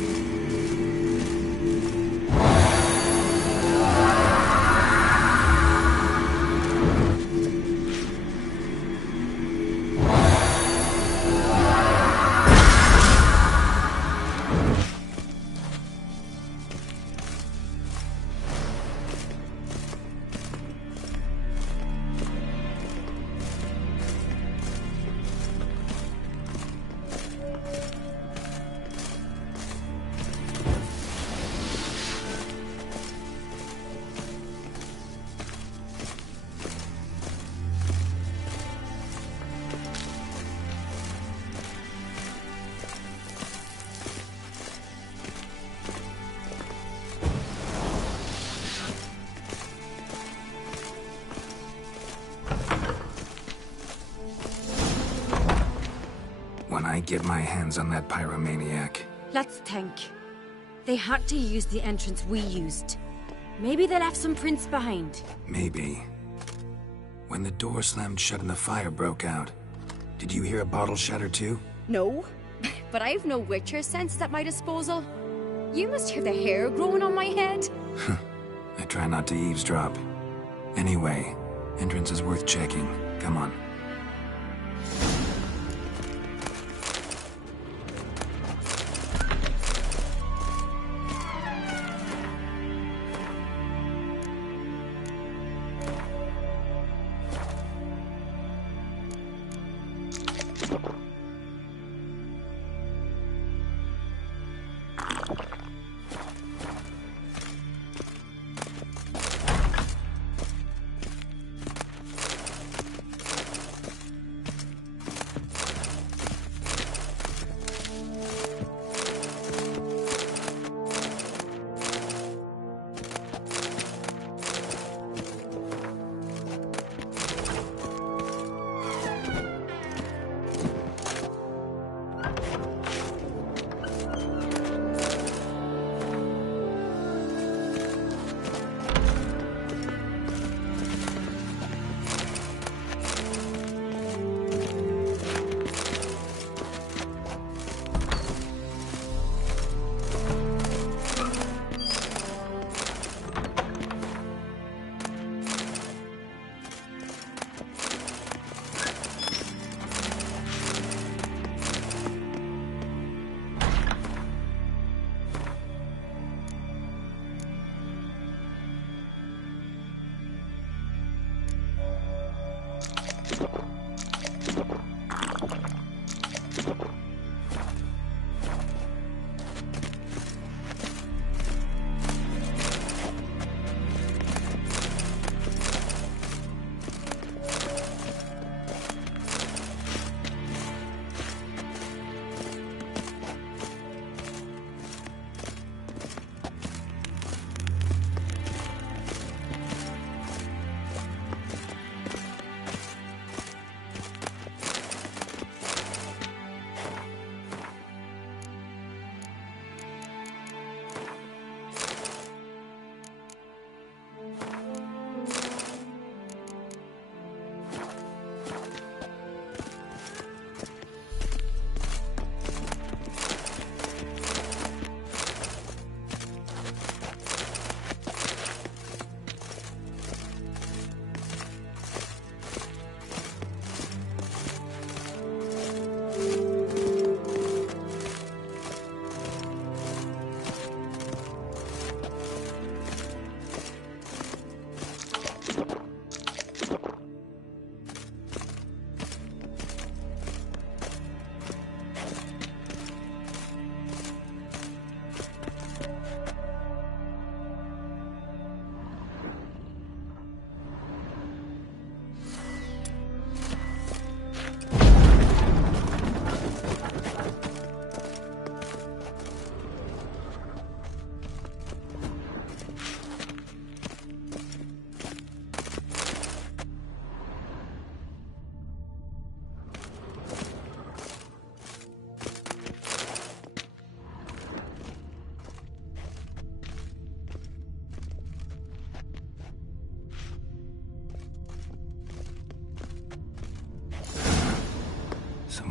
When I get my hands on that pyromaniac. Let's think. They had to use the entrance we used. Maybe they left some prints behind. Maybe. When the door slammed shut and the fire broke out, did you hear a bottle shatter too? No, but I've no Witcher sense at my disposal. You must hear the hair growing on my head. I try not to eavesdrop. Anyway, entrance is worth checking. Come on.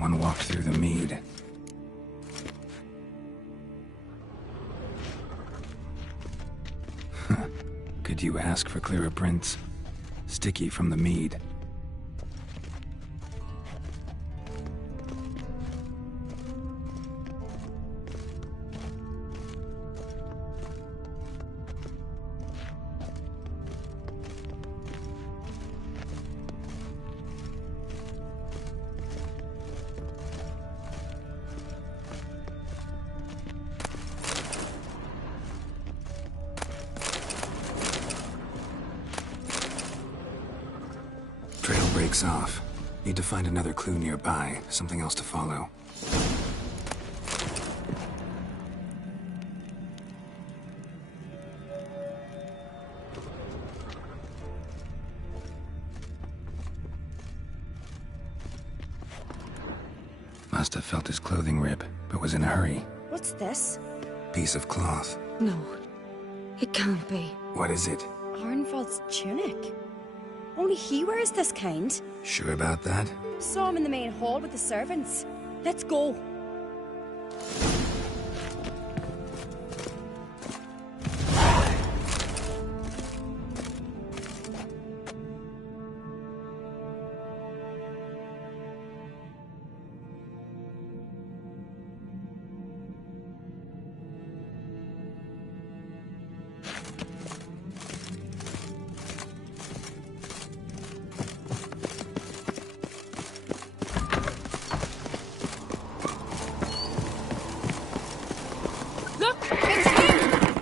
Someone walked through the mead. Could you ask for clearer prints? Sticky from the mead. Trail breaks off. Need to find another clue nearby, something else to follow. Must have felt his clothing rip, but was in a hurry. What's this? Piece of cloth. No. It can't be. What is it? Arnvald's tunic. Only he wears this kind. Sure about that? Saw him in the main hall with the servants. Let's go.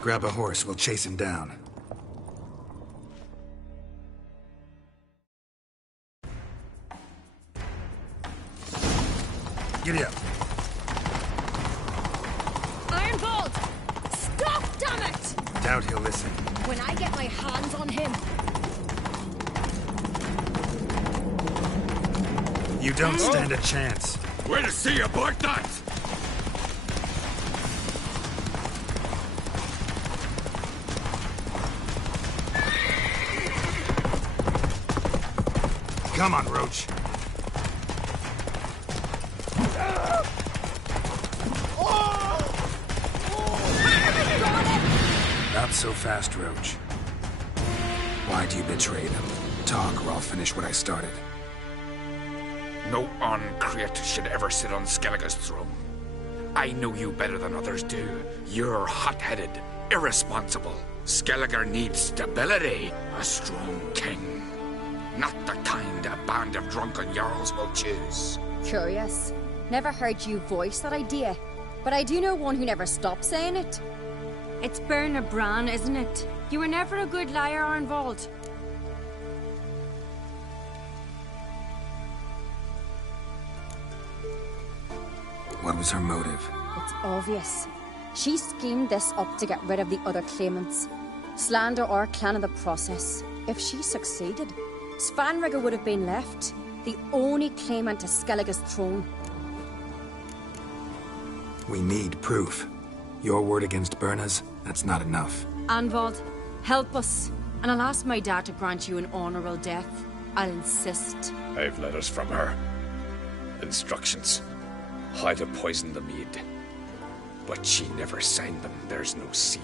Grab a horse, we'll chase him down. Giddy up. Ironbolt! Stop, damn it! Doubt he'll listen. When I get my hands on him... You don't stand a chance. Where to see about that? Come on, Roach. Not so fast, Roach. Why'd you betray them? Talk, or I'll finish what I started. No Uncreate should ever sit on Skellige's throne. I know you better than others do. You're hot-headed, irresponsible. Skellige needs stability, a strong king. Not the kind a band of drunken jarls will choose. Curious. Never heard you voice that idea. But I do know one who never stops saying it. It's Bernard Bran, isn't it? You were never a good liar, Arnvald. What was her motive? It's obvious. She schemed this up to get rid of the other claimants. Slander our clan in the process. If she succeeded, Svanrigger would have been left, the only claimant to Skellige's throne. We need proof. Your word against Berna's, that's not enough. Arnvald, help us, and I'll ask my dad to grant you an honourable death. I'll insist. I've letters from her. Instructions. How to poison the mead. But she never signed them. There's no seal.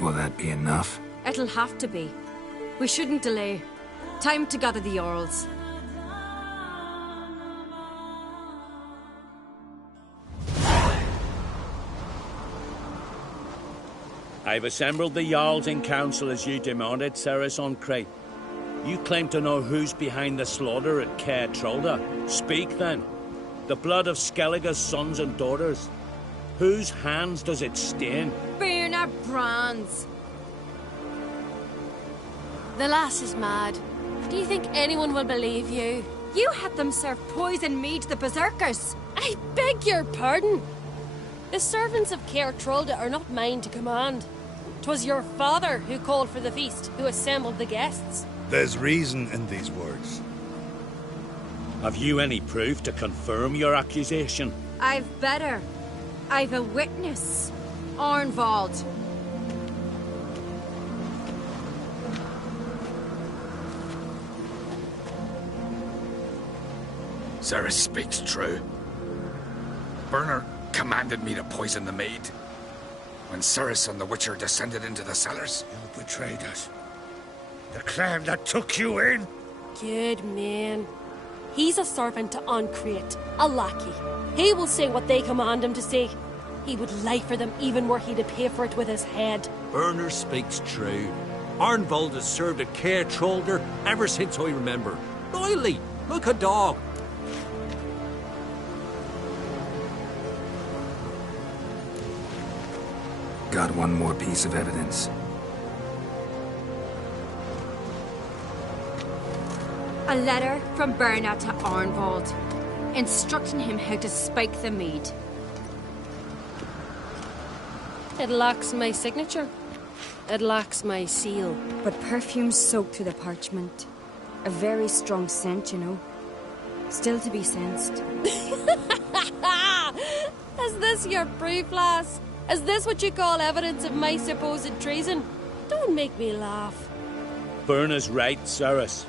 Will that be enough? It'll have to be. We shouldn't delay. Time to gather the Jarls. I've assembled the Jarls in council as you demanded, Ceres on Crate. You claim to know who's behind the slaughter at Caer Trolda. Speak then. The blood of Skellige's sons and daughters. Whose hands does it stain? Bernard Bran's. The lass is mad. Do you think anyone will believe you? You had them serve poison mead to the berserkers. I beg your pardon. The servants of Caer Trolda are not mine to command. 'Twas your father who called for the feast, who assembled the guests. There's reason in these words. Have you any proof to confirm your accusation? I've better. I've a witness. Arnvald. Ceres speaks true. Burner commanded me to poison the maid. When Ceres and the Witcher descended into the cellars. You betrayed us. The clan that took you in. Good man. He's a servant to Ancrate, a lackey. He will say what they command him to say. He would lie for them even were he to pay for it with his head. Burner speaks true. Arnvold has served a care trollder ever since I remember. Loyally, like a dog. Got one more piece of evidence. A letter from Berna to Arnvold, instructing him how to spike the mead. It lacks my signature. It lacks my seal. But perfume soaked through the parchment. A very strong scent, you know. Still to be sensed. Is this your proof, lass? Is this what you call evidence of my supposed treason? Don't make me laugh. Berna's right, Ceres.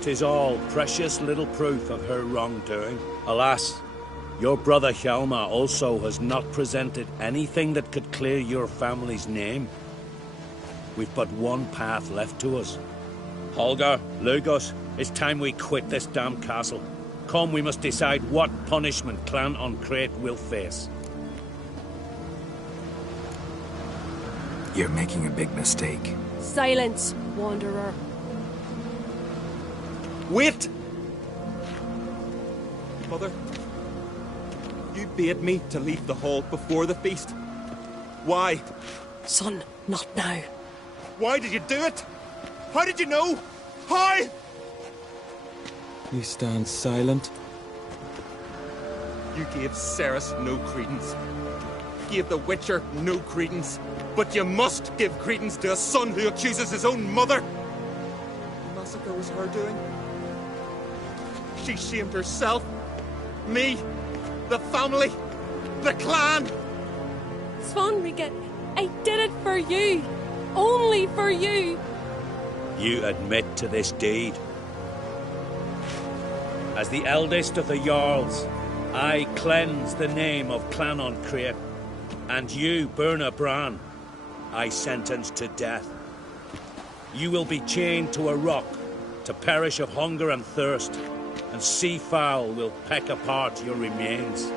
'Tis all precious little proof of her wrongdoing. Alas, your brother Hjalmar also has not presented anything that could clear your family's name. We've but one path left to us. Holger, Lugos, it's time we quit this damn castle. Come, we must decide what punishment Clan Ancrate will face. You're making a big mistake. Silence, wanderer. Wait! Mother, you bade me to leave the hall before the feast. Why? Son, not now. Why did you do it? How did you know? How? You stand silent. You gave Ceres no credence. Gave the Witcher no credence. But you must give credence to a son who accuses his own mother. The massacre was her doing. She shamed herself, me, the family, the clan. Svanrige, I did it for you. Only for you. You admit to this deed. As the eldest of the Jarls, I cleanse the name of Clan Ancrate, and you, Berna Bran, I sentence to death. You will be chained to a rock to perish of hunger and thirst, and sea fowl will peck apart your remains.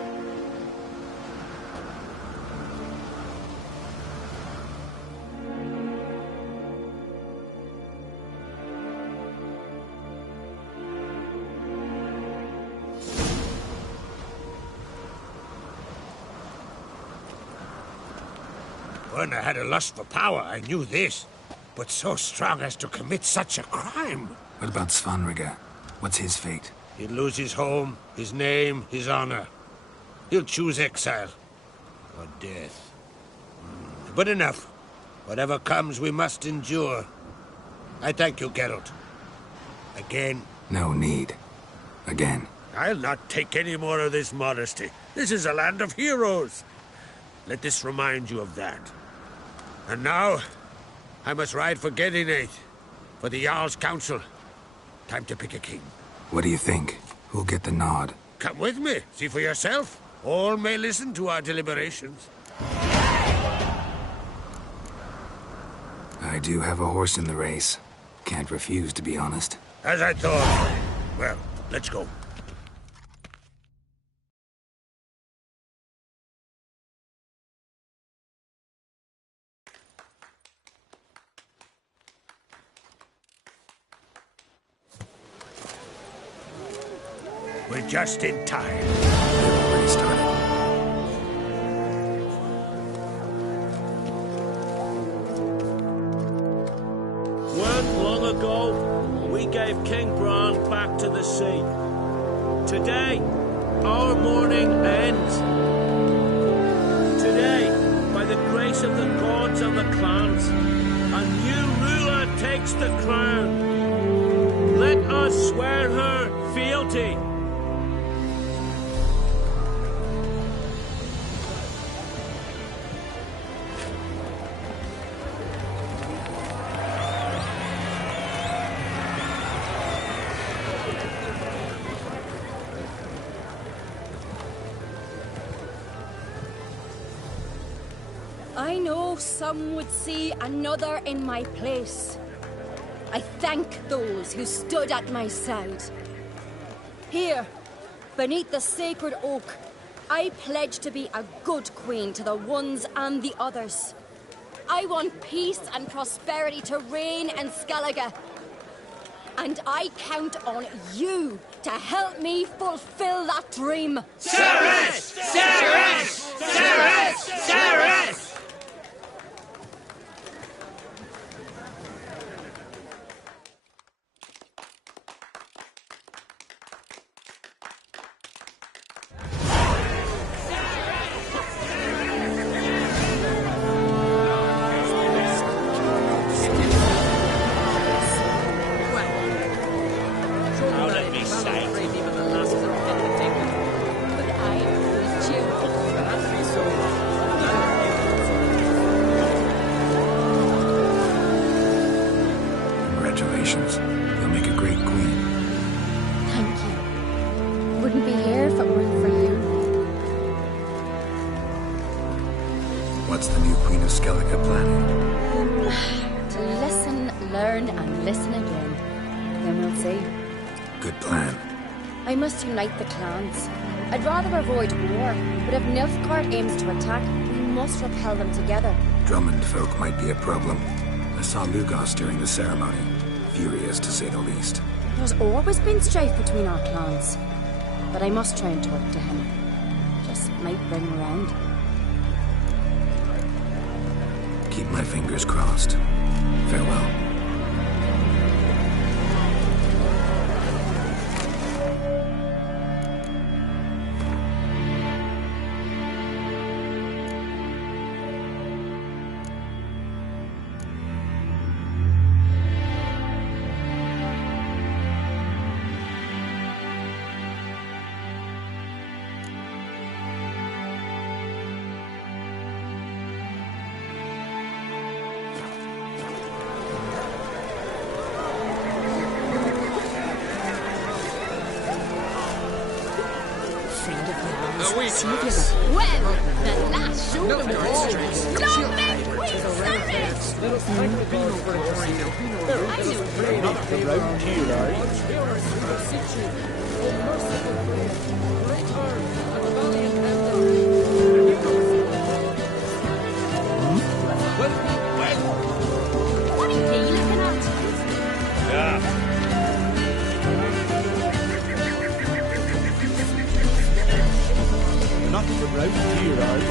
Berna had a lust for power, I knew this. But so strong as to commit such a crime. What about Svanrige? What's his fate? He'll lose his home, his name, his honor. He'll choose exile. Or death. But enough. Whatever comes, we must endure. I thank you, Geralt. Again. No need. Again. I'll not take any more of this modesty. This is a land of heroes. Let this remind you of that. And now, I must ride for Gedinate, for the Jarl's Council. Time to pick a king. What do you think? Who'll get the nod? Come with me, see for yourself. All may listen to our deliberations. I do have a horse in the race. Can't refuse, to be honest. As I thought. Well, let's go. We're just in time. They've already started. When long ago, we gave King Bran back to the sea. Today, our mourning ends. Today, by the grace of the gods and the clans, a new ruler takes the crown. Let us swear her fealty. I know some would see another in my place. I thank those who stood at my side. Here, beneath the sacred oak, I pledge to be a good queen to the ones and the others. I want peace and prosperity to reign in Skellige. And I count on you to help me fulfill that dream. Ceres! Ceres! Ceres! Ceres! Congratulations. You'll make a great queen. Thank you. Wouldn't be here if it weren't for you. What's the new Queen of Skellige planning? To listen, learn, and listen again. Then we'll see. Good plan. I must unite the clans. I'd rather avoid war, but if Nilfgaard aims to attack, we must repel them together. Drummond folk might be a problem. I saw Lugos during the ceremony. Furious, to say the least. There's always been strife between our clans. But I must try and talk to him. Just might bring him around. Keep my fingers crossed. Farewell. Well, the last show of the war. Don't make Queen Ceres! What are you looking at? Yeah. Nothing around here, are you?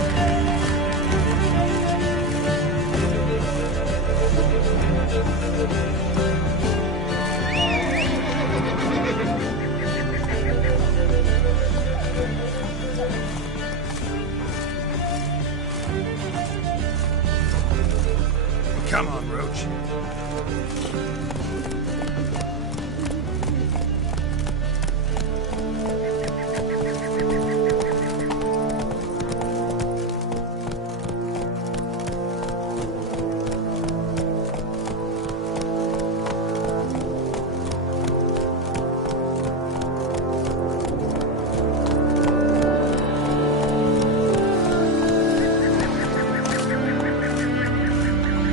Come on, Roach.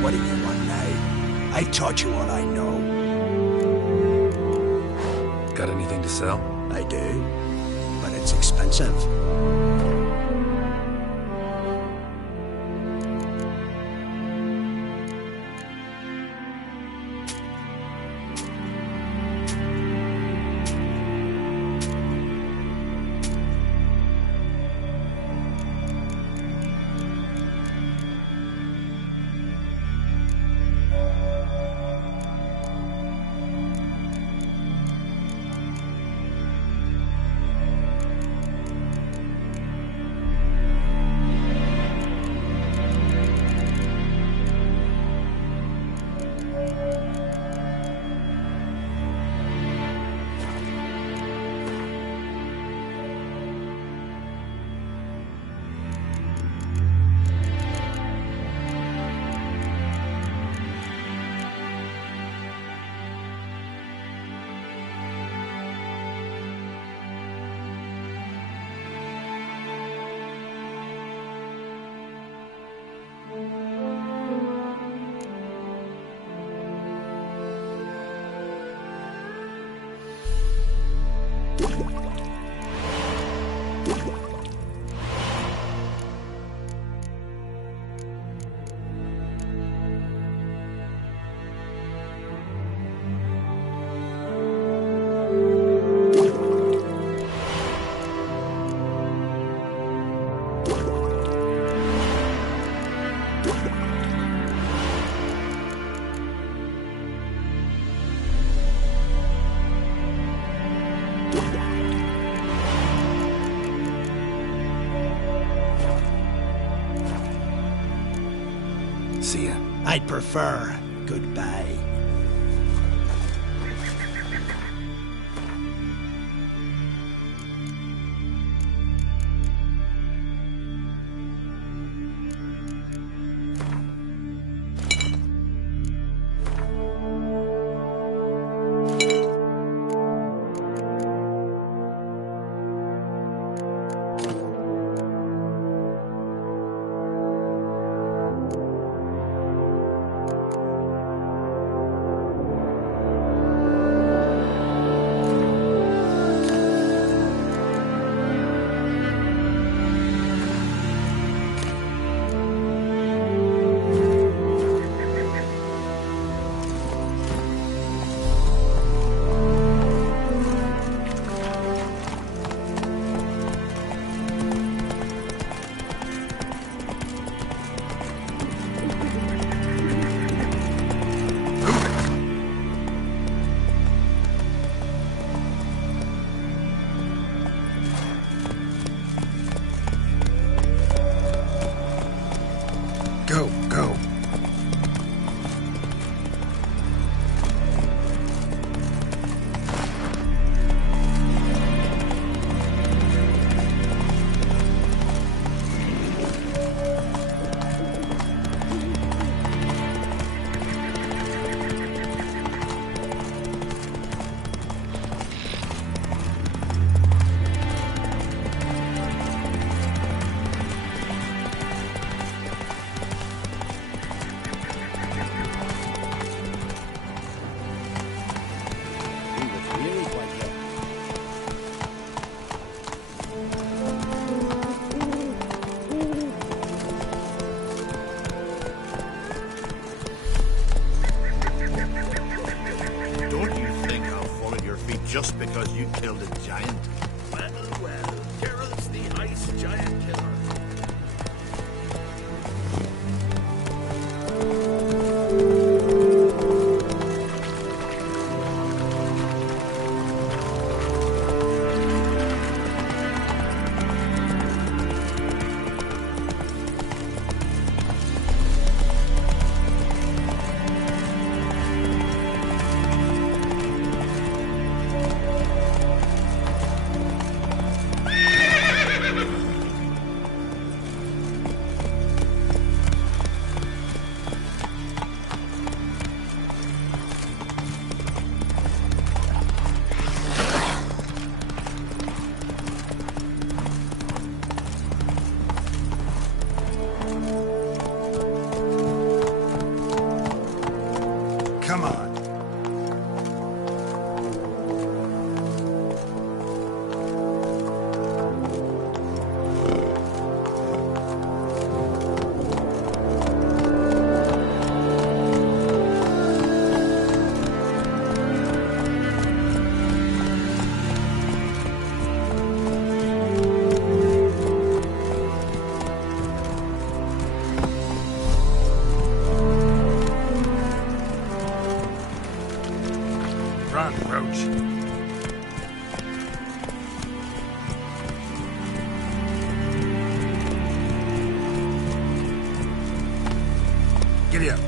What do you want now? I taught you all I know. Got anything to sell? I do, but it's expensive. See ya. I'd prefer goodbye. Go, go. Just because you killed a giant? Well, Geralt's the ice giant killer. Come on. Run, Roach. Giddy up.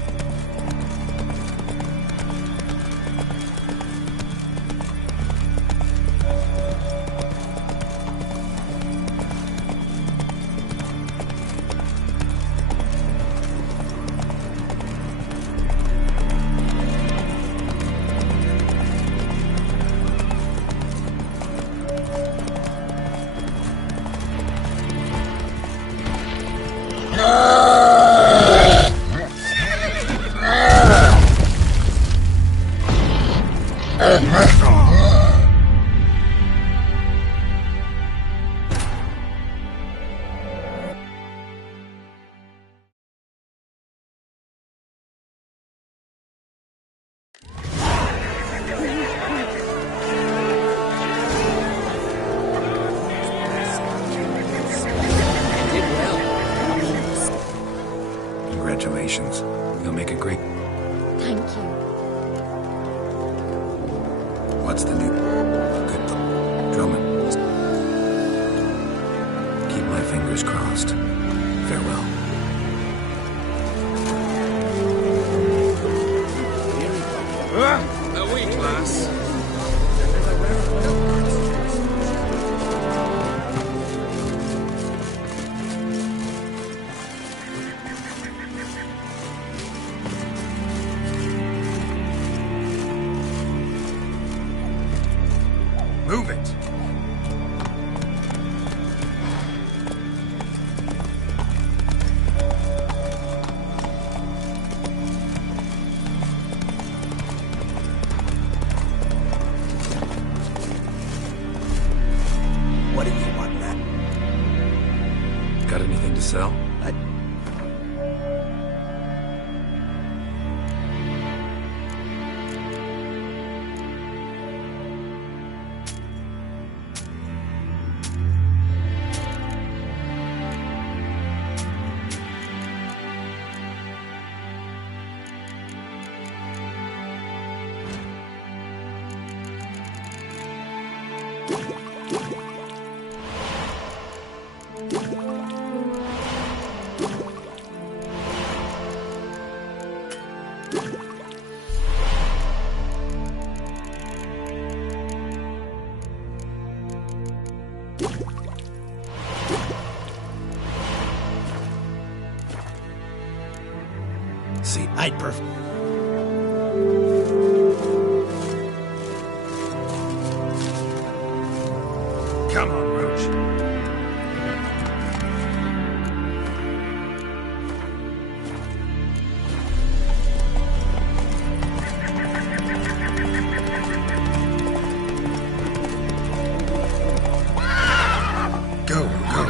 Congratulations. You'll make a great... Thank you. What's the new... Good. Drummond. Keep my fingers crossed. Farewell. A week, lass. Move it. What do you want, Matt? Got anything to sell? See, I'd perfect. Come on, Roach. Go, go.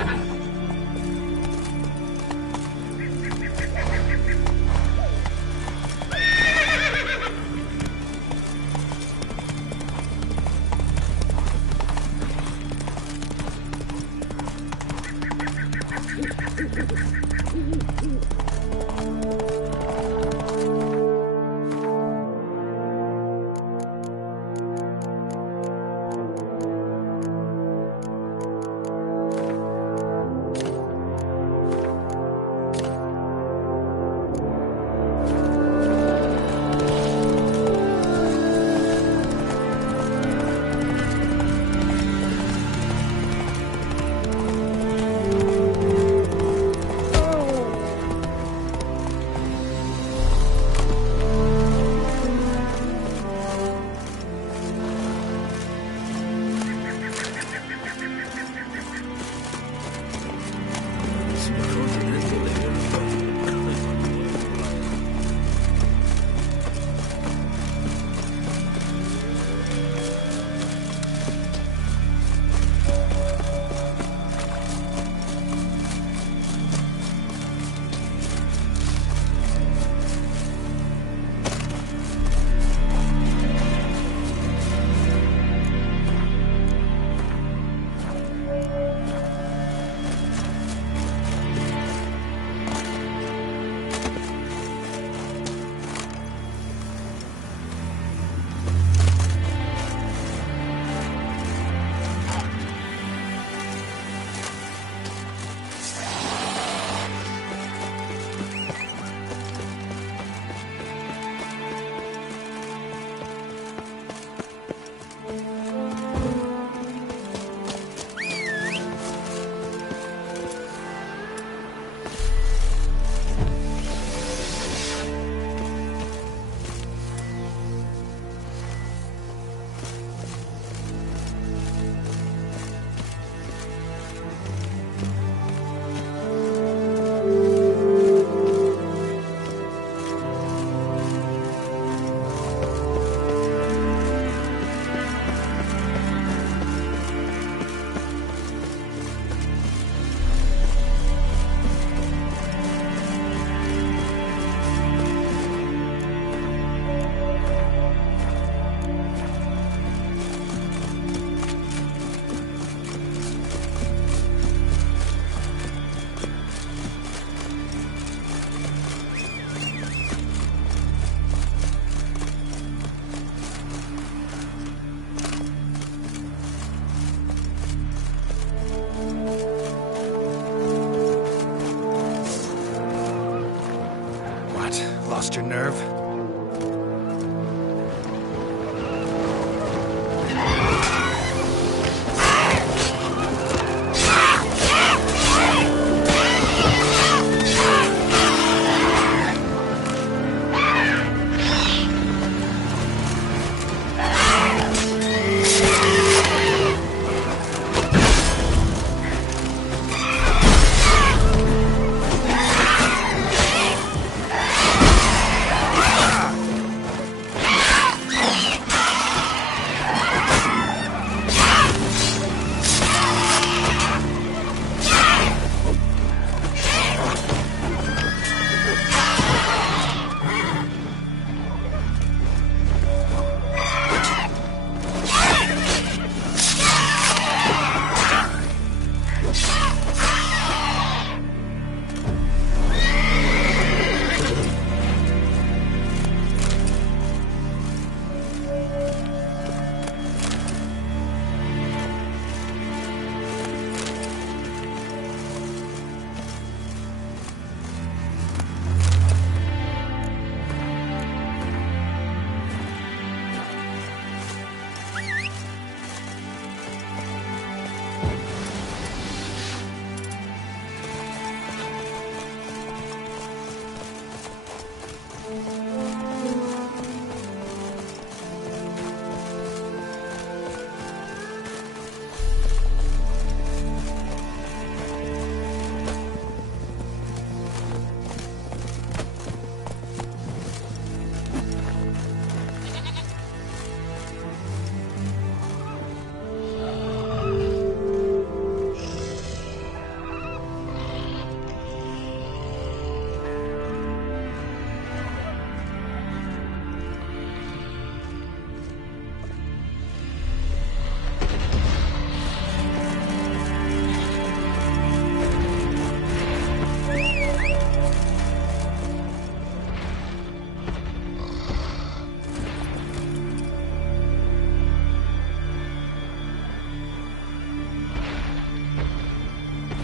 Lost your nerve?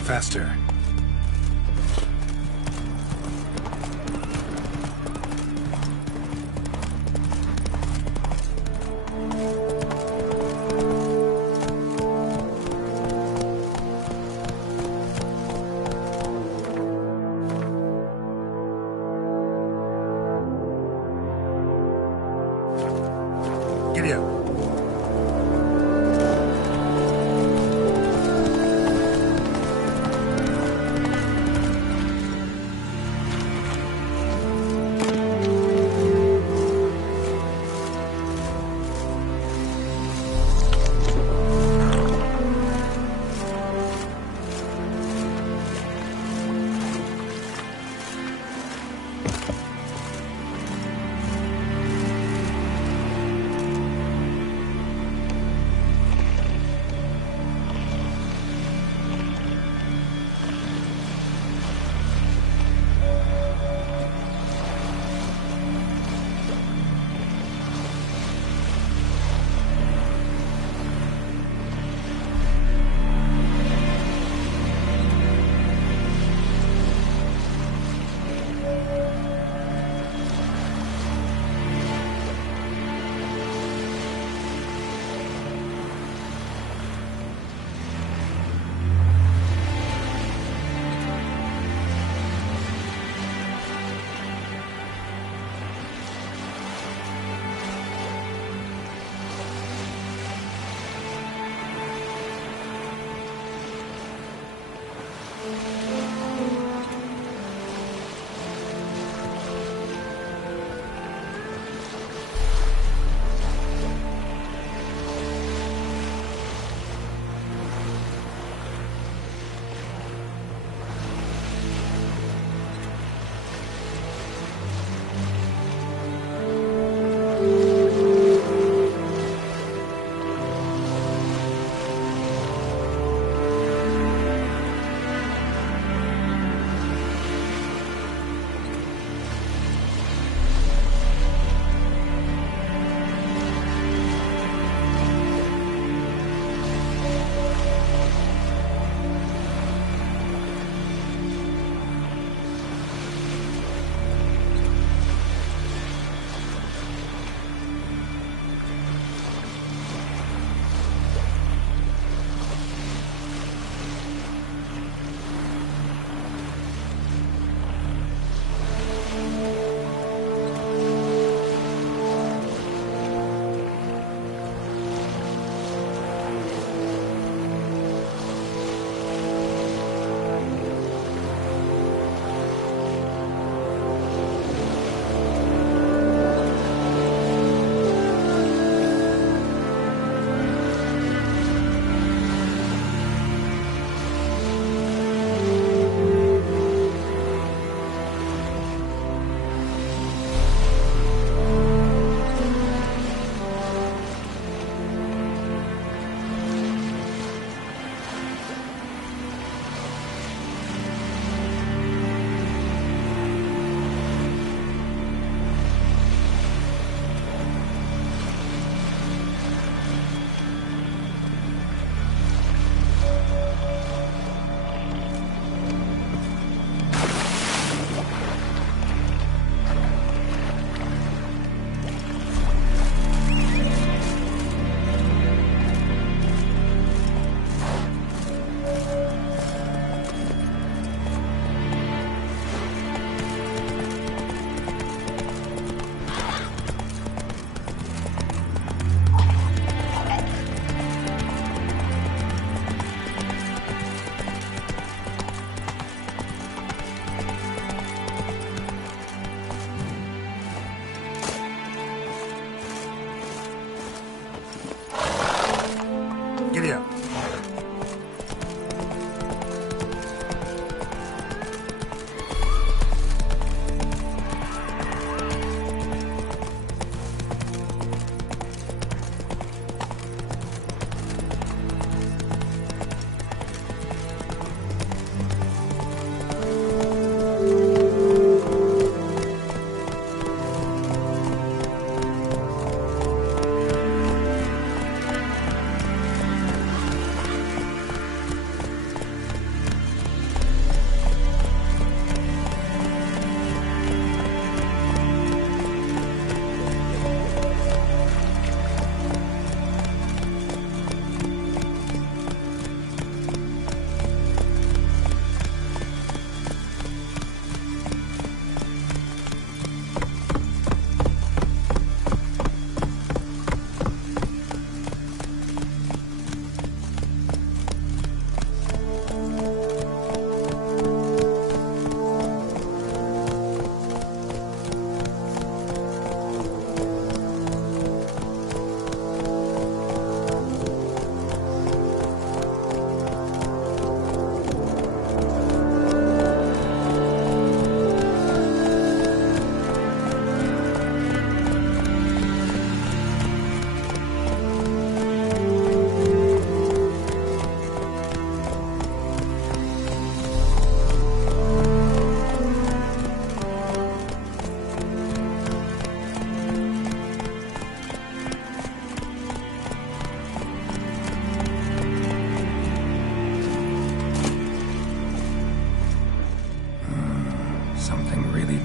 Faster. Giddy up.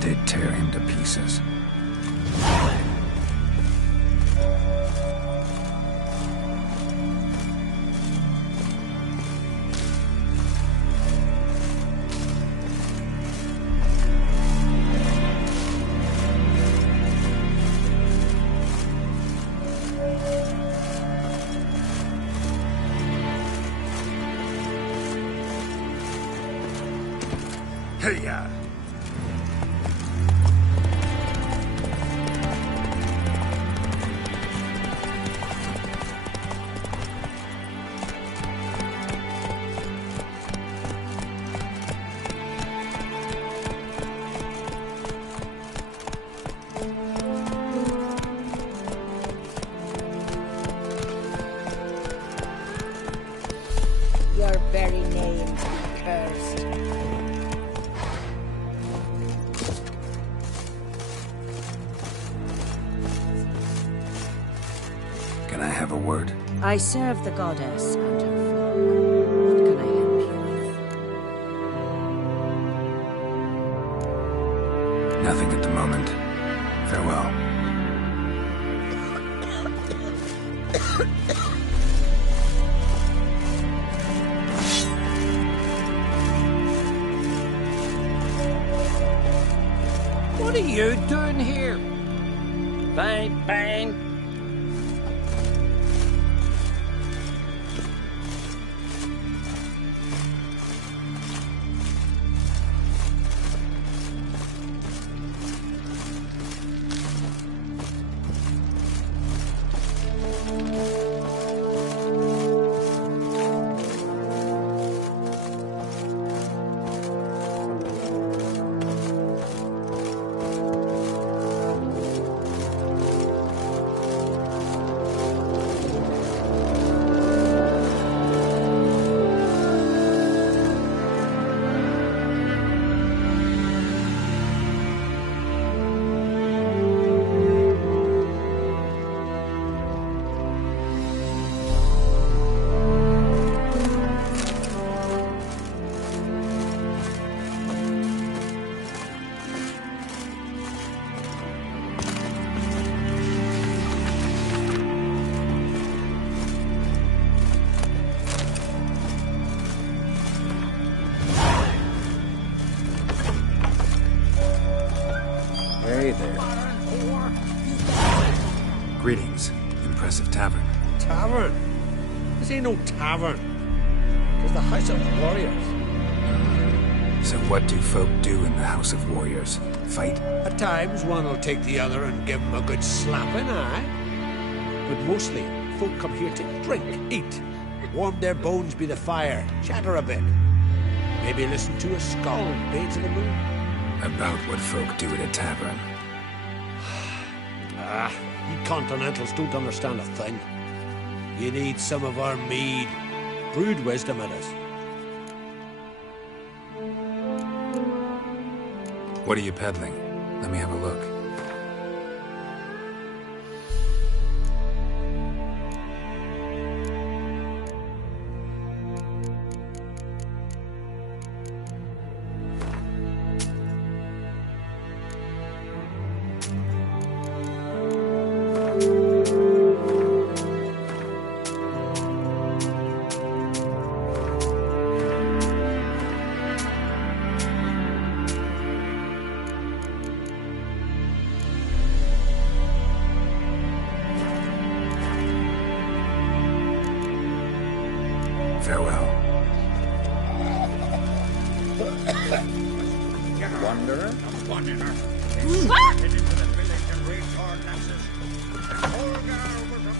did tear him to pieces. Hey-ya! Your very name be cursed. Can I have a word? I serve the goddess and her flock. What can I help you with? Nothing at the moment. Farewell. What are you doing here? Fine, fine. Hey there. Greetings. Impressive tavern. Tavern? This ain't no tavern. It's the House of Warriors. So what do folk do in the House of Warriors? Fight? At times, one will take the other and give him a good slapping, aye? But mostly, folk come here to drink, eat, warm their bones by the fire, chatter a bit. Maybe listen to a skull bay to the moon. About what folk do at a tavern. You continentals don't understand a thing. You need some of our mead. Brewed wisdom at us. What are you peddling? Let me have a look. Farewell. Wanderer? Wanderer. Ah! Get into the village and raise our lances. Olga was a...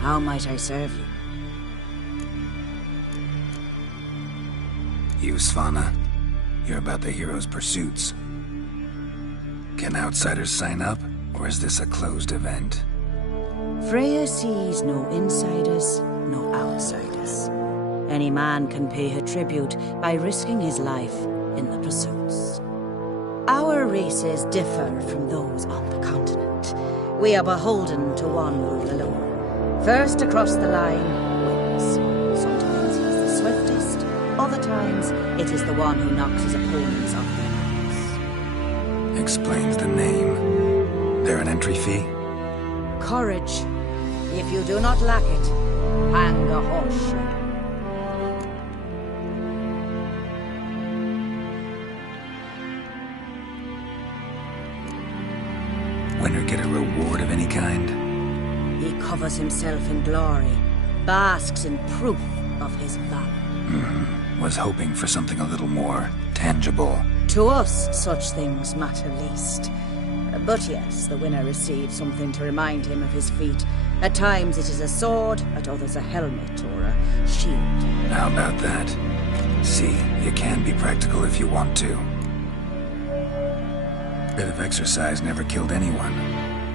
How might I serve you? You, Svanna, you're about the hero's pursuits. Can outsiders sign up, or is this a closed event? Freya sees no insiders, no outsiders. Any man can pay her tribute by risking his life in the pursuits. Our races differ from those on the continent. We are beholden to one rule alone. First across the line wins. Sometimes he's the swiftest, other times it is the one who knocks his opponents off their marks. Explains the name. There an entry fee? Courage. If you do not lack it, hang a horseshoe. Winner get a reward of any kind? He covers himself in glory, basks in proof of his valor. Was hoping for something a little more tangible. To us, such things matter least. But yes, the winner receives something to remind him of his feat. At times it is a sword, at others a helmet or a shield. How about that? See, you can be practical if you want to. Bit of exercise never killed anyone.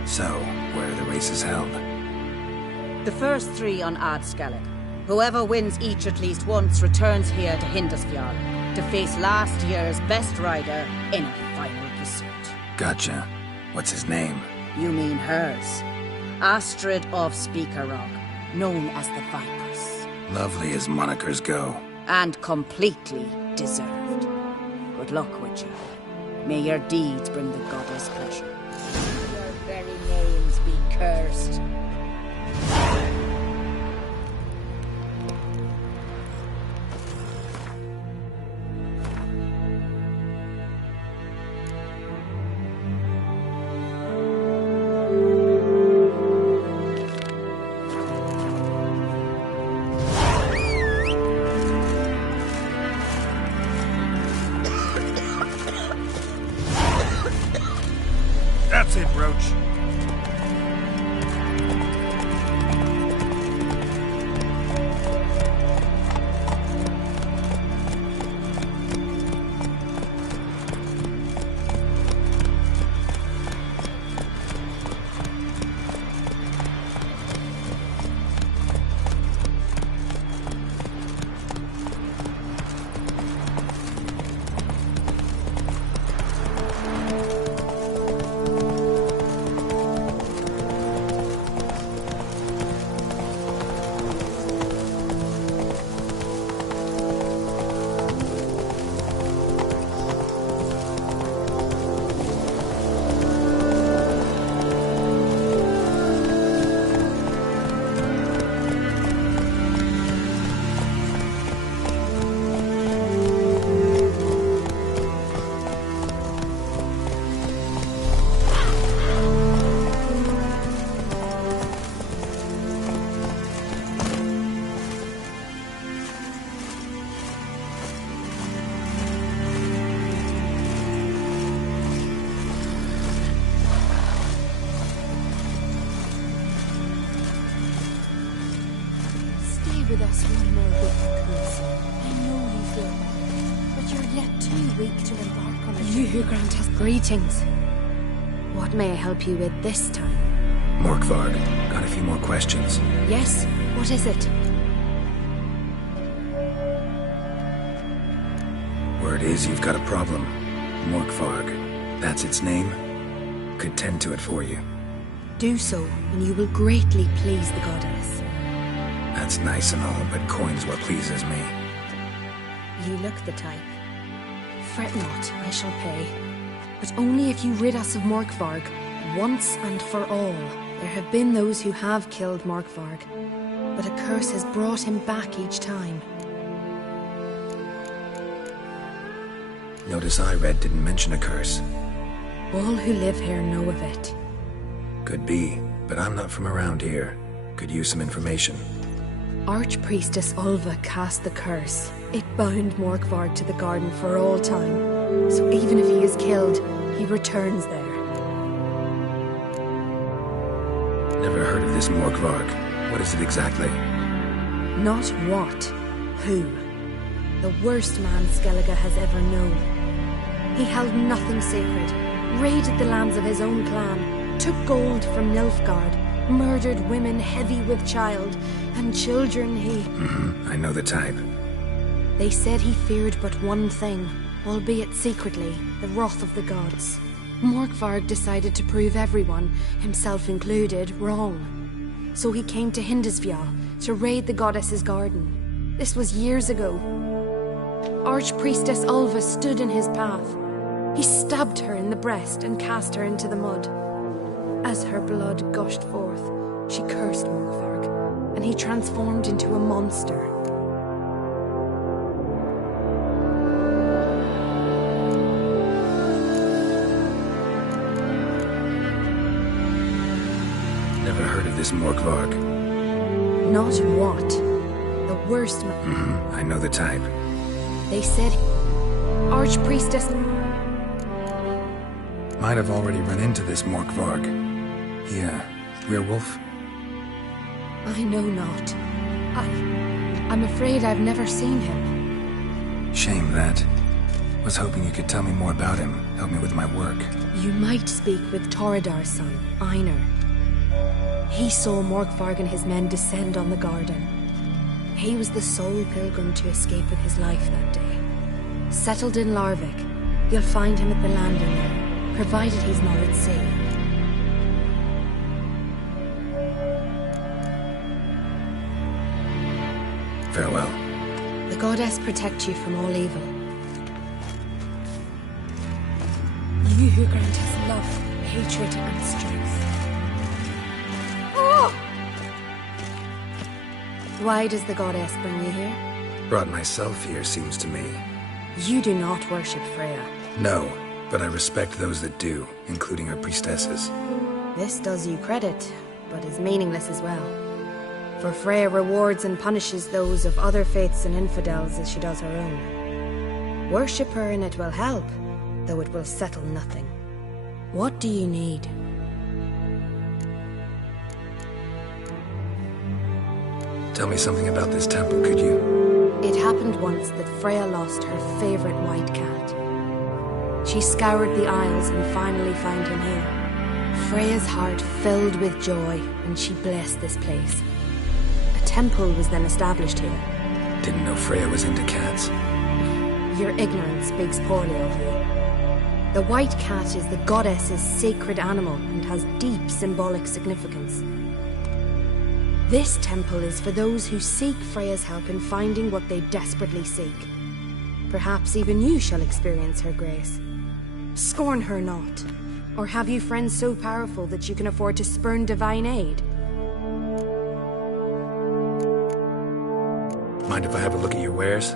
So, where are the races held? The first 3 on Adscalon. Whoever wins each at least once returns here to Hindisfjall to face last year's best rider in a final pursuit. Gotcha. What's his name? You mean hers. Astrid of Speakerog, known as the Vipress. Lovely as monikers go. And completely deserved. Good luck, Witcher. May your deeds bring the goddess pleasure. Your very names be cursed. That's it, Roach. With us one more week, please. I know you feel bad, but you're yet too weak to embark on a You who grant us greetings. What may I help you with this time? Morkvarg, got a few more questions. Yes? What is it? Word is you've got a problem. Morkvarg. That's its name? could tend to it for you. Do so, and you will greatly please the goddess. That's nice and all, but coin's what pleases me. You look the type. Fret not, I shall pay. But only if you rid us of Morkvarg, once and for all. There have been those who have killed Morkvarg, but a curse has brought him back each time. Notice I read didn't mention a curse. All who live here know of it. Could be, but I'm not from around here. Could use some information. Archpriestess Ulva cast the curse. It bound Morkvarg to the garden for all time. So even if he is killed, he returns there. Never heard of this Morkvarg. What is it exactly? Not what, who. The worst man Skellige has ever known. He held nothing sacred, raided the lands of his own clan, took gold from Nilfgaard, murdered women heavy with child, and children he... I know the type. They said he feared but one thing, albeit secretly, the wrath of the gods. Morkvarg decided to prove everyone, himself included, wrong. So he came to Hindisvia to raid the goddess's garden. This was years ago. Archpriestess Ulva stood in his path. He stabbed her in the breast and cast her into the mud. As her blood gushed forth, she cursed Morkvarg, and he transformed into a monster. Never heard of this Morkvarg. Not what? The worst man. I know the type. They said... Archpriestess... Might have already run into this Morkvarg. He, werewolf? I know not. I'm afraid I've never seen him. Shame that. Was hoping you could tell me more about him, help me with my work. You might speak with Toradar's son, Einar. He saw Morkvarg and his men descend on the garden. He was the sole pilgrim to escape with his life that day. Settled in Larvik, you'll find him at the landing there, provided he's not at sea. Farewell. The goddess protect you from all evil. You who grant us love, hatred, and strength. Oh! Why does the goddess bring you here? Brought myself here, seems to me. You do not worship Freya. No, but I respect those that do, including her priestesses. This does you credit, but is meaningless as well. For Freya rewards and punishes those of other faiths and infidels as she does her own. Worship her and it will help, though it will settle nothing. What do you need? Tell me something about this temple, could you? It happened once that Freya lost her favorite white cat. She scoured the Isles and finally found him here. Freya's heart filled with joy, and she blessed this place. A temple was then established here. Didn't know Freya was into cats. Your ignorance speaks poorly of you. The white cat is the goddess's sacred animal and has deep symbolic significance. This temple is for those who seek Freya's help in finding what they desperately seek. Perhaps even you shall experience her grace. Scorn her not. Or have you friends so powerful that you can afford to spurn divine aid? Mind if I have a look at your wares?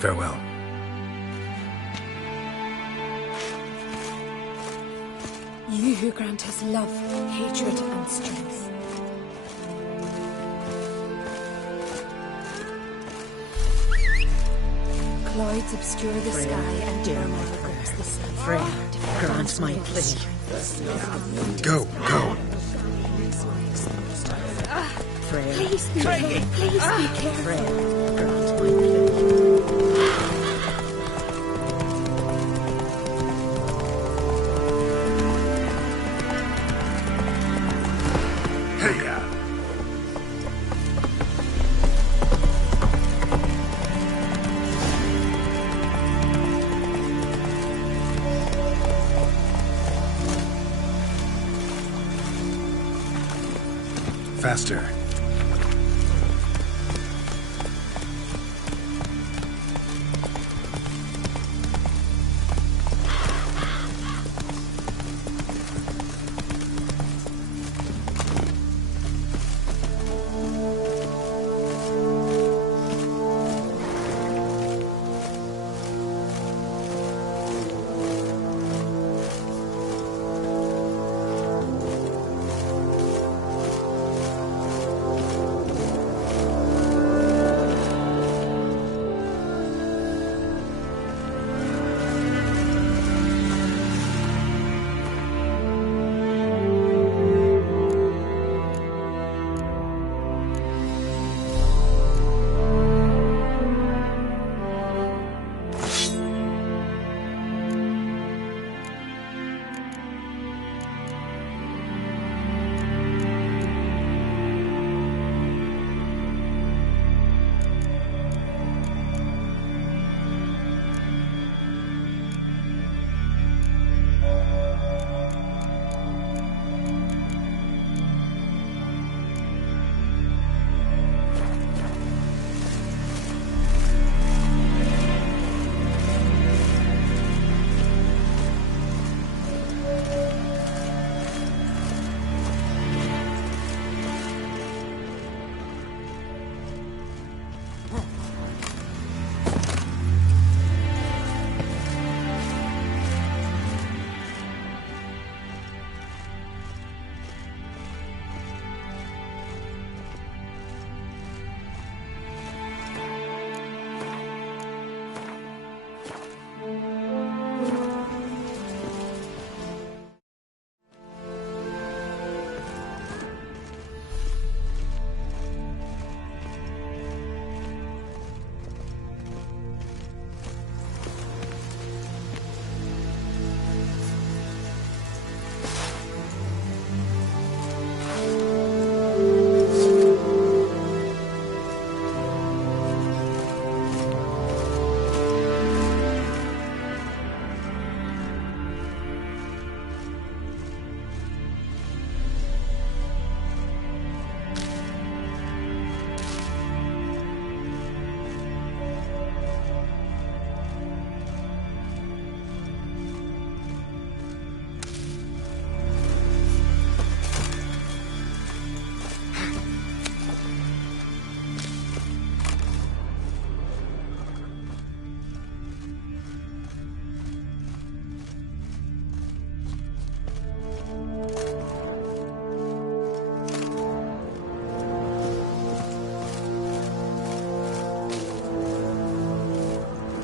Farewell. You who grant us love, hatred, and strength. Clouds obscure the sky and turmoil grips the sea. Freya, grant my plea. Go. Freya. Please be careful. Please be careful. Freya, grant my plea. Faster.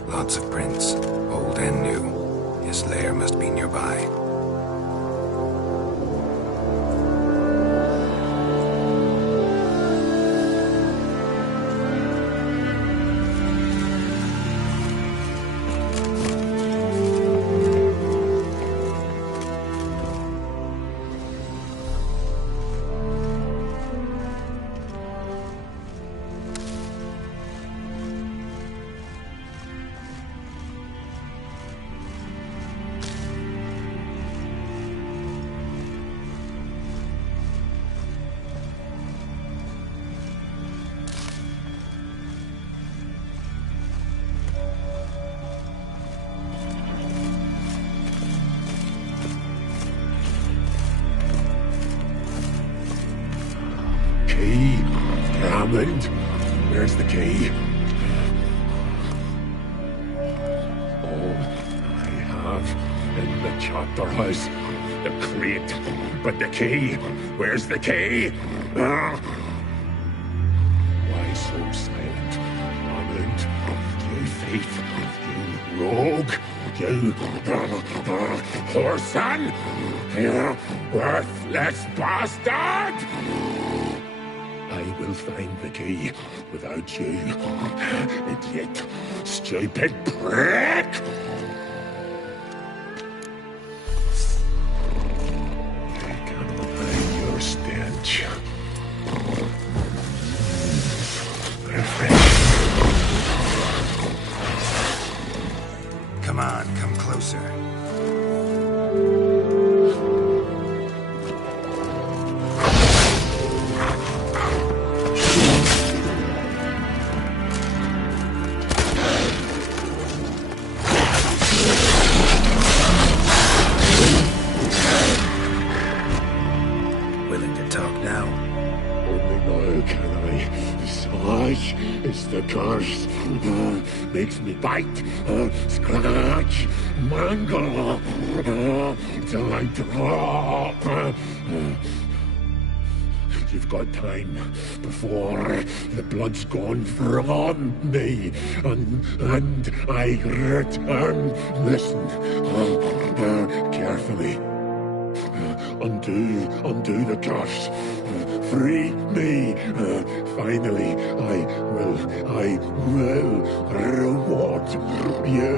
Lots of prints, old and new. His lair must be nearby. Key? Damn it. Where's the key? The chapter house. The crate. But the key? Where's the key? Why so silent? Armand, you thief, you rogue, you whoreson, you worthless bastard! I will find the key without you, idiot, stupid prick! I can find your stench. Come on, come closer. Willing to talk now? Only now can I. Such is the curse. Makes me bite, scratch, mangle, till I drop. You've got time before the blood's gone from me, and I return. Listen, carefully. Undo the curse. Free me. Finally, I will reward you.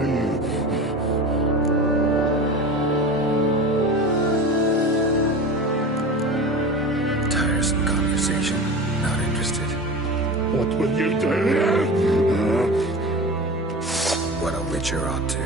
Tiresome conversation. Not interested. What will you do? What a witcher ought to.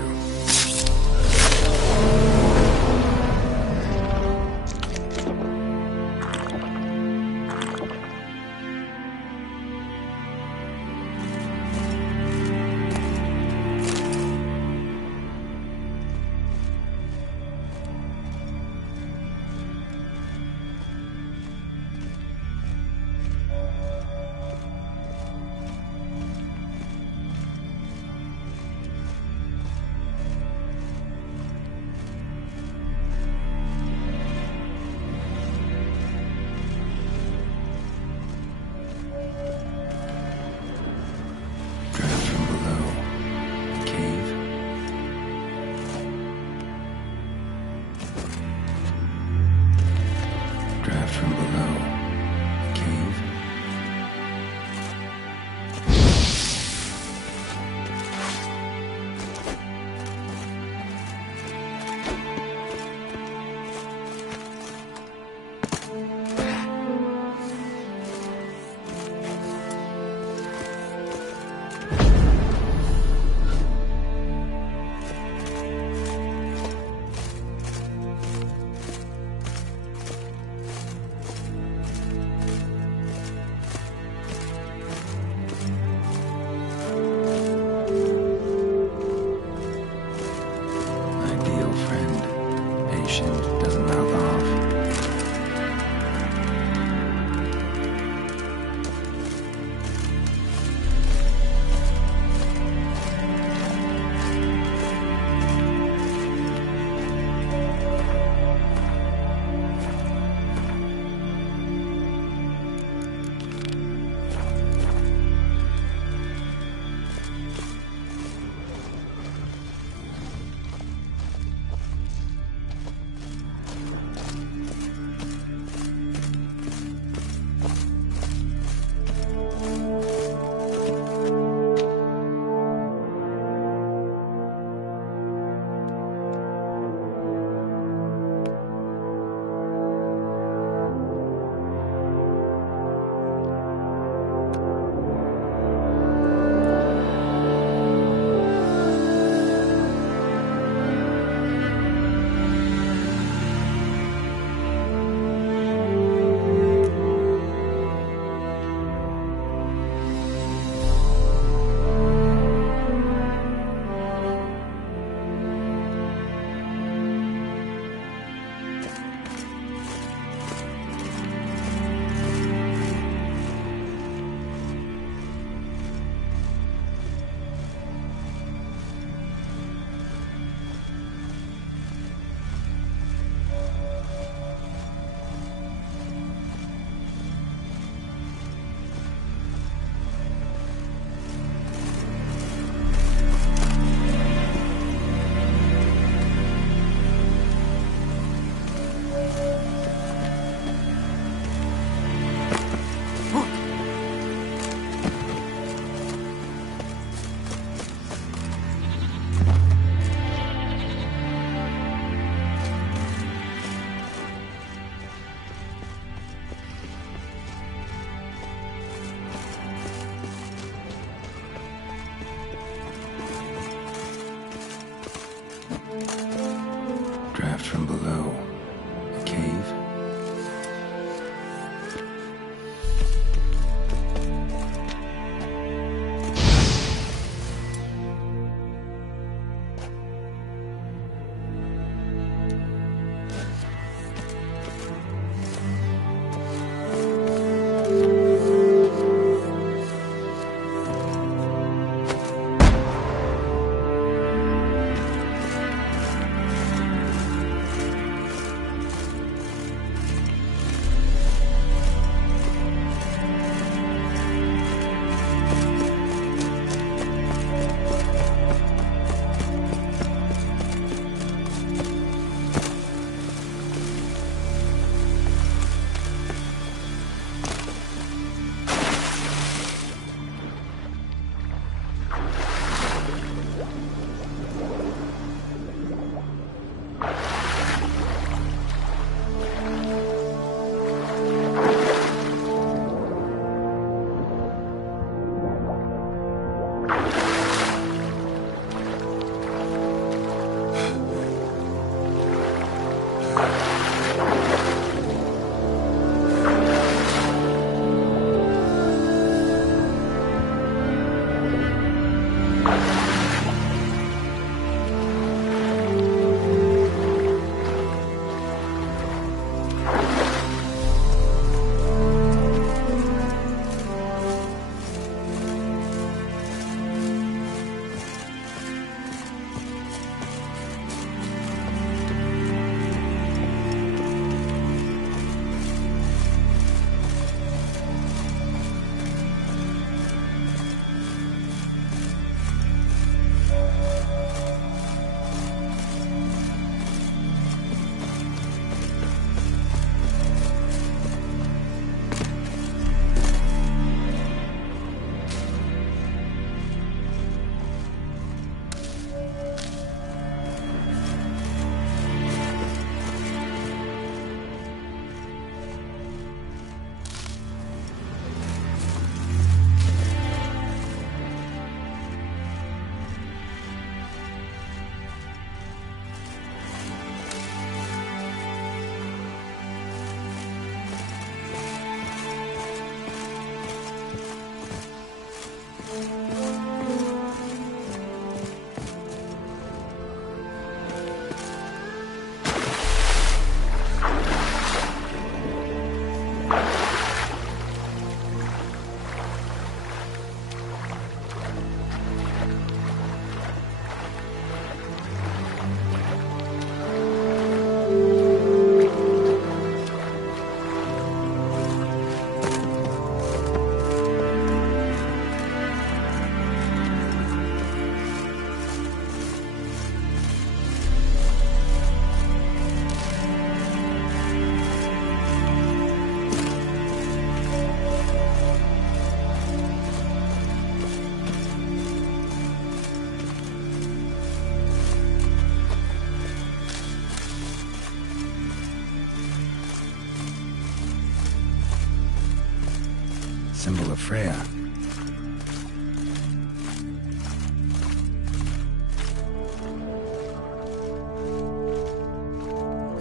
Symbol of Freya.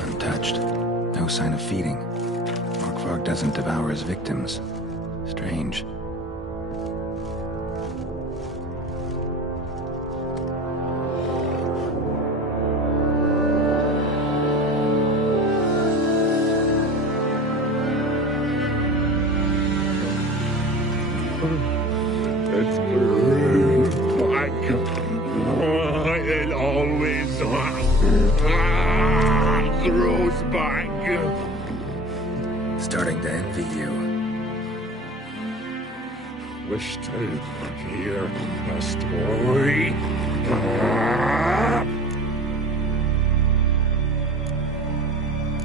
Untouched. No sign of feeding. Morkvarg doesn't devour his victims. Strange. It's grows back. It always grows back. Starting to envy you. Wish to hear a story.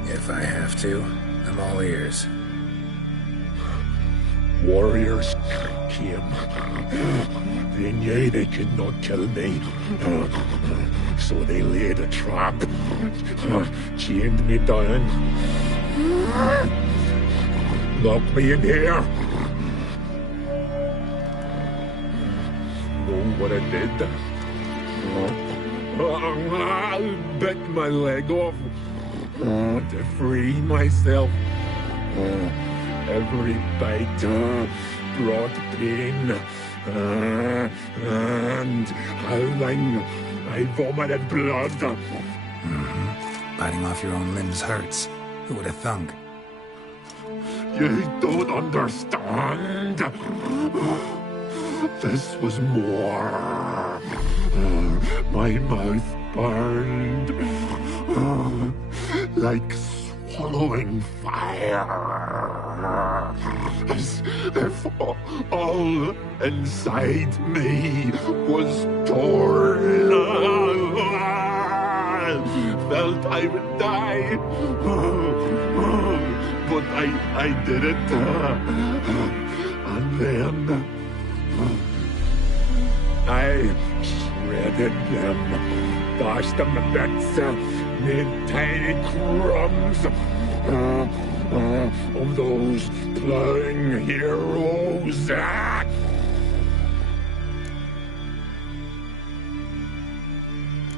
If I have to, I'm all ears. Warriors came. They knew they could not kill me. So they laid a trap. Chained me down. Locked me in here. Know what I did? I bit my leg off to free myself. Every bite brought pain, and howling, I vomited blood. Biting off your own limbs hurts. Who would have thunk? You don't understand. This was more. My mouth burned like swallowing fire. As if all inside me was torn. Felt I would die. But I did it. And then I shredded them, dashed them to bits, made tiny crumbs of those plowing heroes.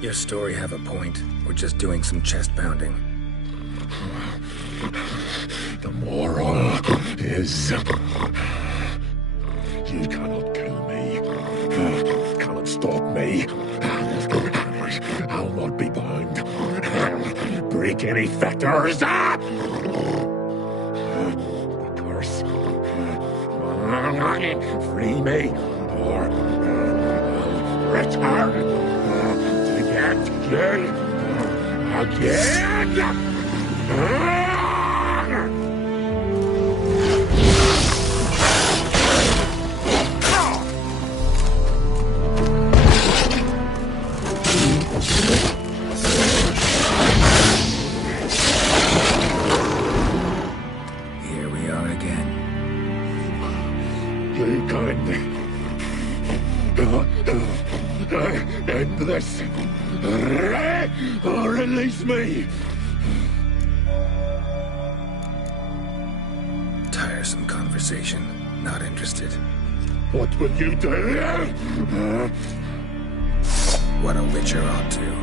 Your story have a point. We're just doing some chest pounding. The moral is you cannot kill me, cannot stop me. I'll not be bound. Break any fetters. The curse. Free me, or I'll return to get you again. Here we are again. You can end this. Release me. Tiresome conversation. Not interested. What will you do? What a witcher ought to.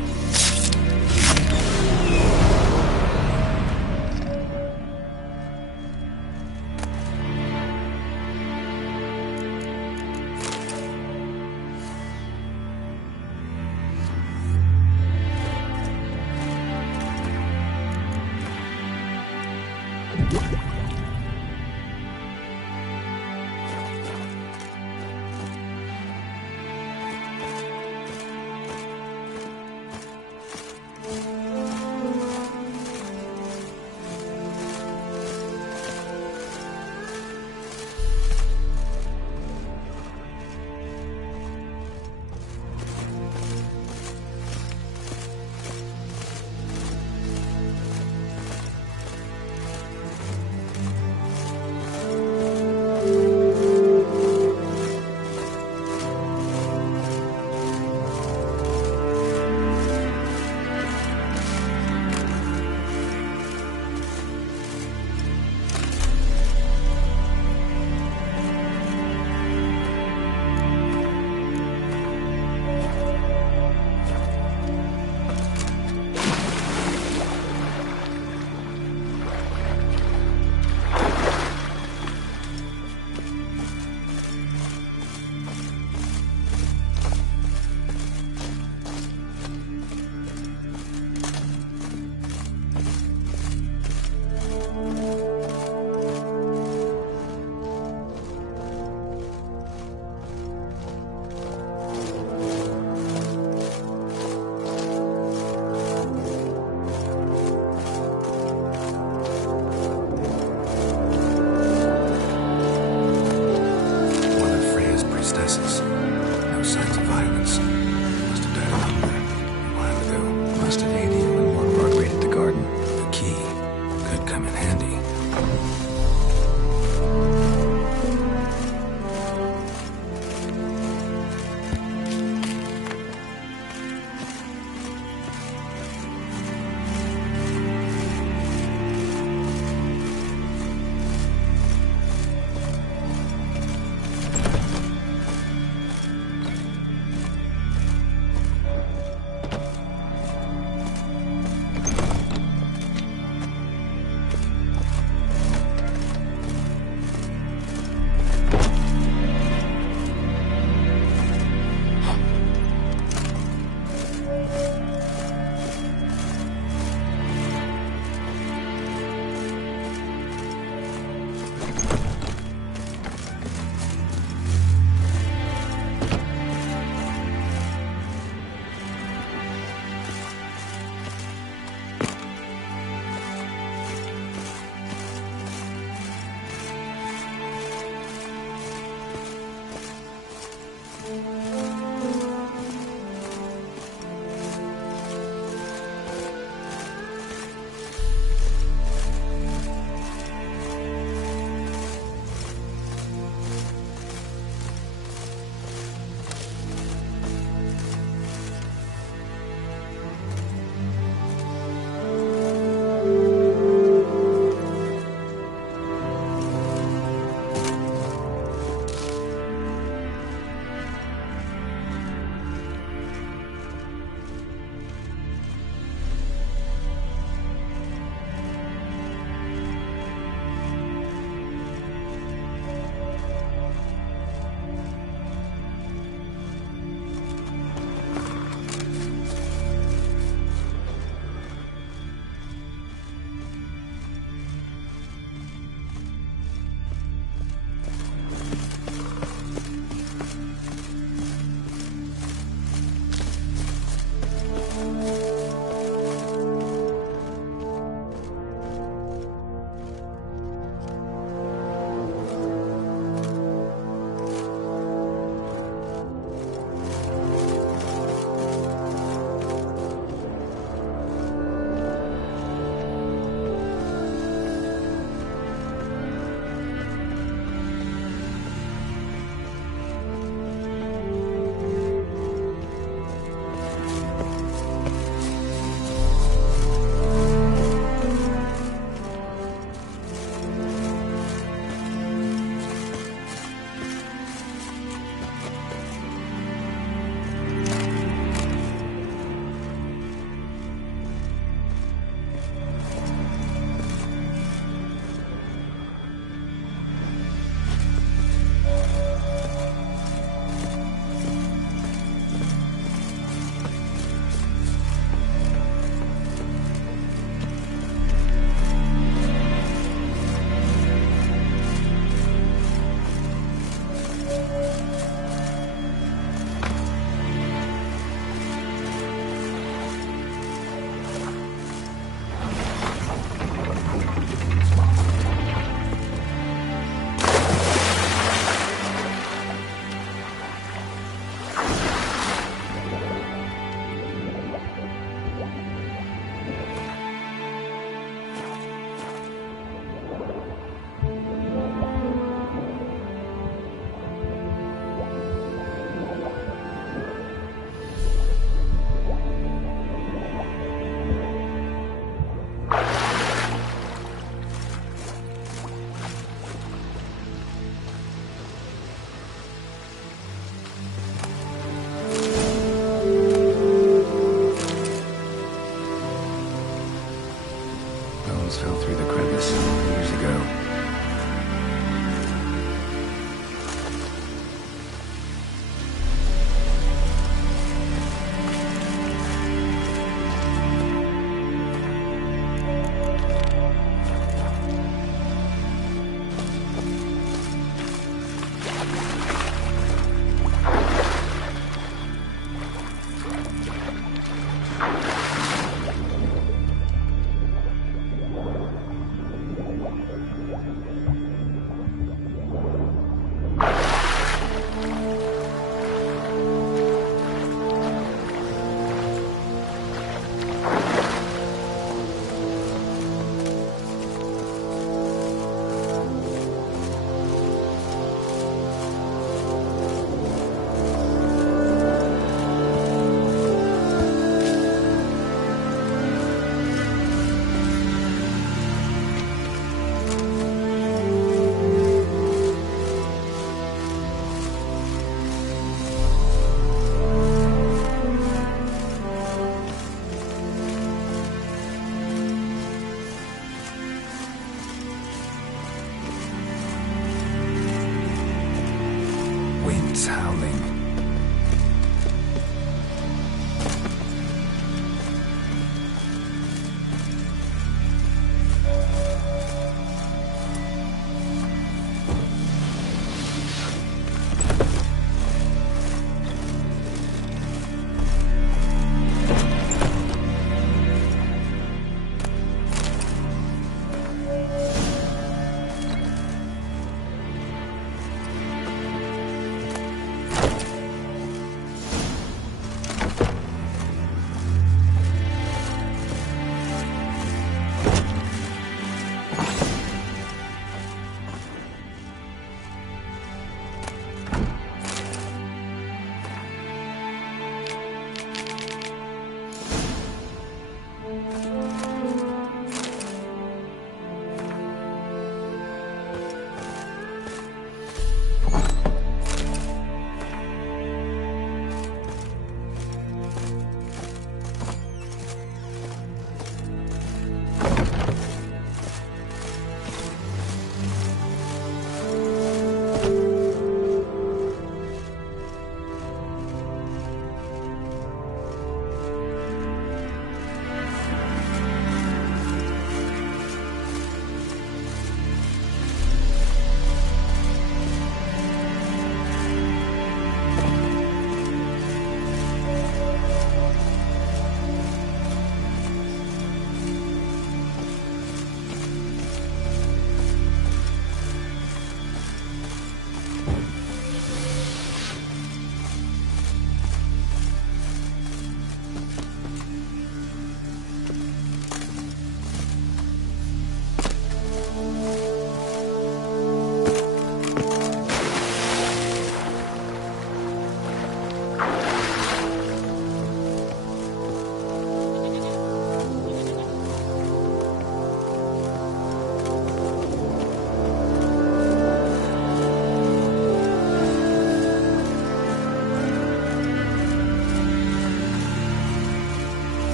Winds howling.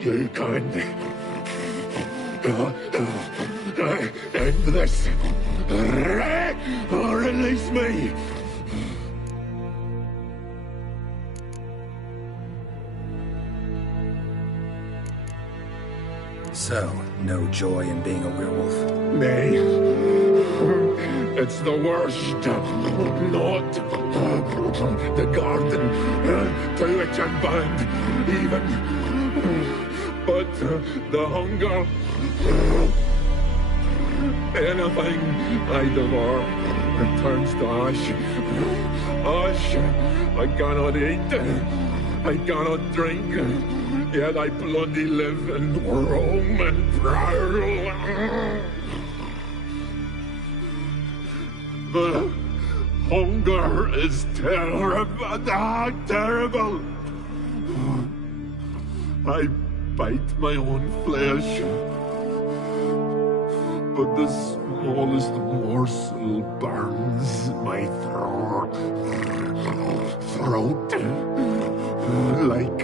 You can't end this. Or release me. So, no joy in being a werewolf? Nay. It's the worst. Not the garden to which I'm bound, even. But the hunger. Anything I devour returns to ash. Ash I cannot eat. I cannot drink. Yet I bloody live and roam and prowl. The hunger is terrible. Terrible. I bite my own flesh. But the smallest morsel burns my throat. Like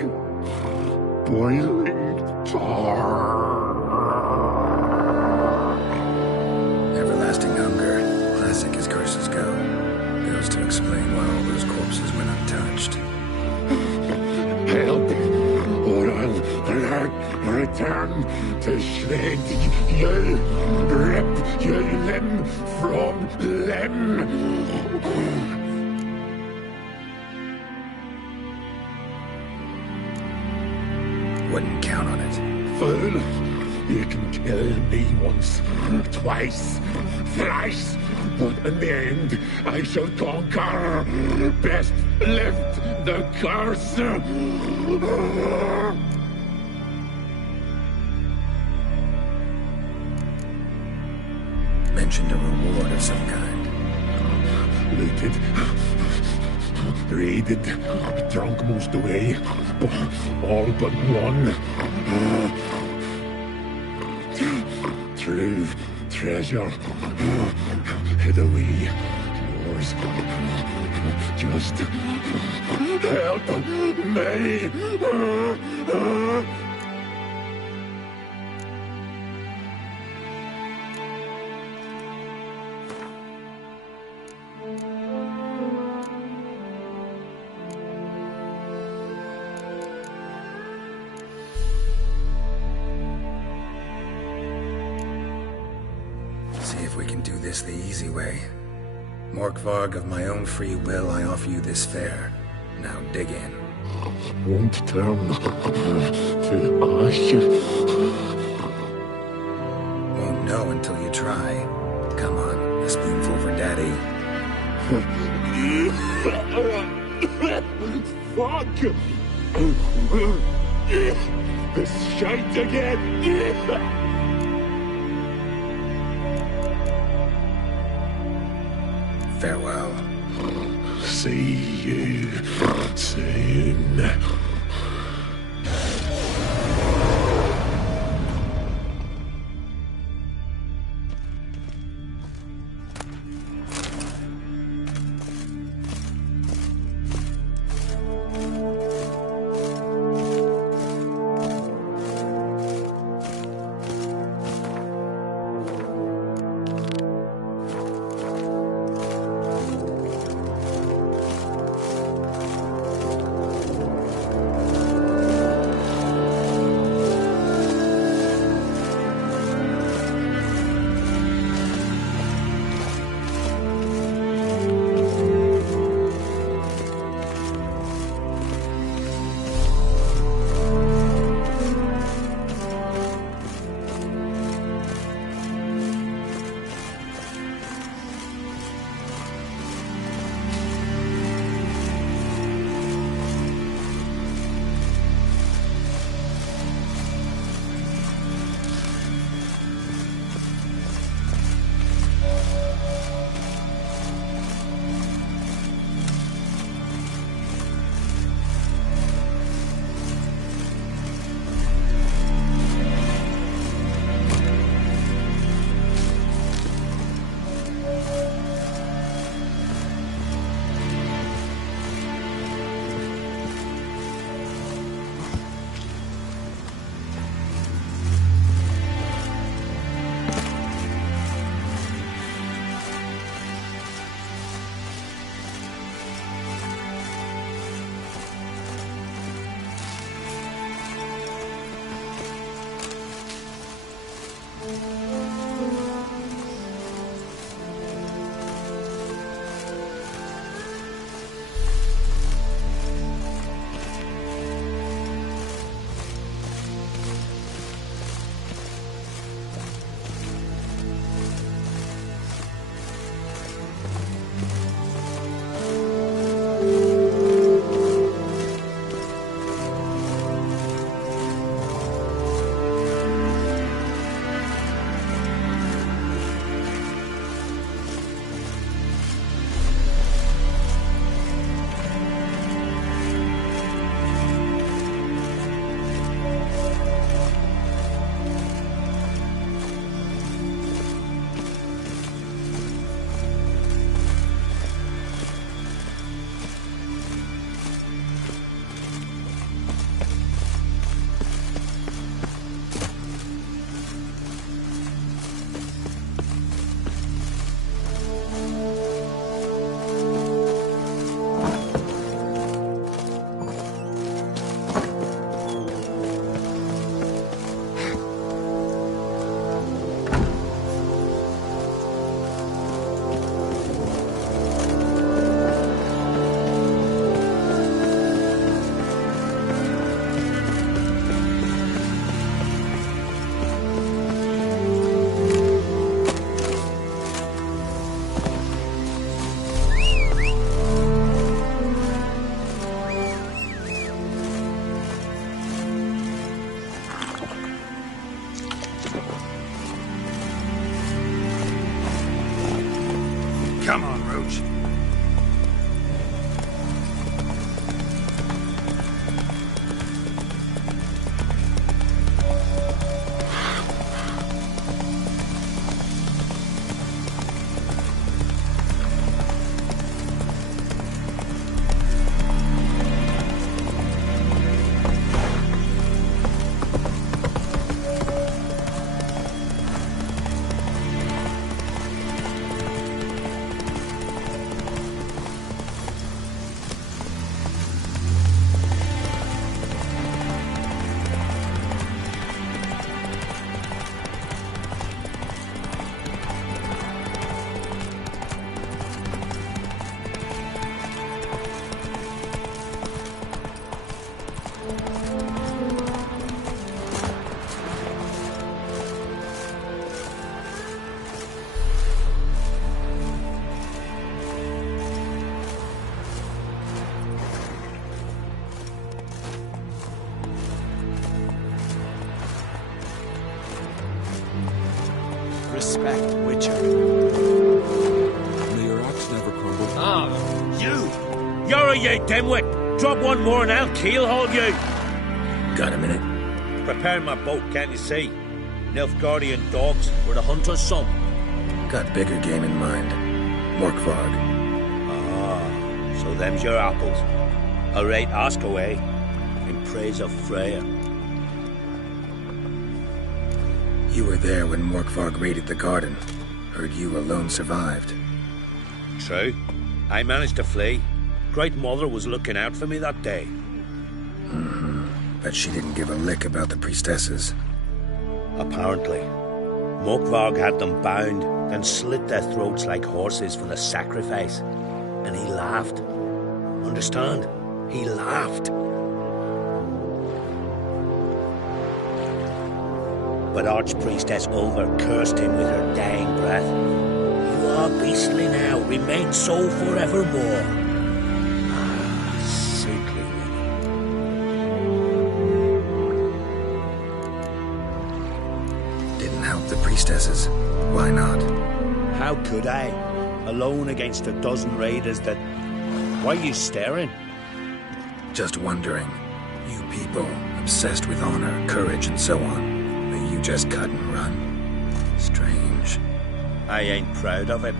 boiling tar. Everlasting hunger. Classic as curses go. Goes to explain why all those corpses went untouched. return to shred you, rip you limb from limb. Wouldn't count on it. Fool, you can kill me once, twice, thrice, but in the end, I shall conquer. Best lift the curse. Mentioned a reward of some kind. Looted, raided, drunk most away, all but one. True treasure hid away. Yours. Just help me. See if we can do this the easy way. Morkvarg, of my own free will, I offer you this fare. Now dig in. Won't turn to ash. Won't know until you try. Come on, a spoonful for Daddy. Fuck! This shite again! Farewell. See you soon. respect, Witcher. May your axe never crumble. Ah, you! You're a ye dimwit! Drop one more and I'll keelhaul you! Got a minute? Preparing my boat, can't you see? Nilfgaardian dogs were the hunter's son. Got bigger game in mind. Morkvarg. Ah, so them's your apples. All right, ask away. In praise of Freya. You were there when Morkvarg raided the garden. Heard you alone survived. True. I managed to flee. Great Mother was looking out for me that day. But she didn't give a lick about the priestesses. Apparently. Morkvarg had them bound, then slit their throats like horses for the sacrifice. And he laughed. Understand? He laughed. But Archpriestess Ulver cursed him with her dying breath. You are beastly now, remain so forevermore. Ah, saintly woman. Didn't help the priestesses. Why not? How could I? Alone against a dozen raiders that... Why are you staring? Just wondering. You people, obsessed with honor, courage, and so on. But you just cut and run. Strange. I ain't proud of it.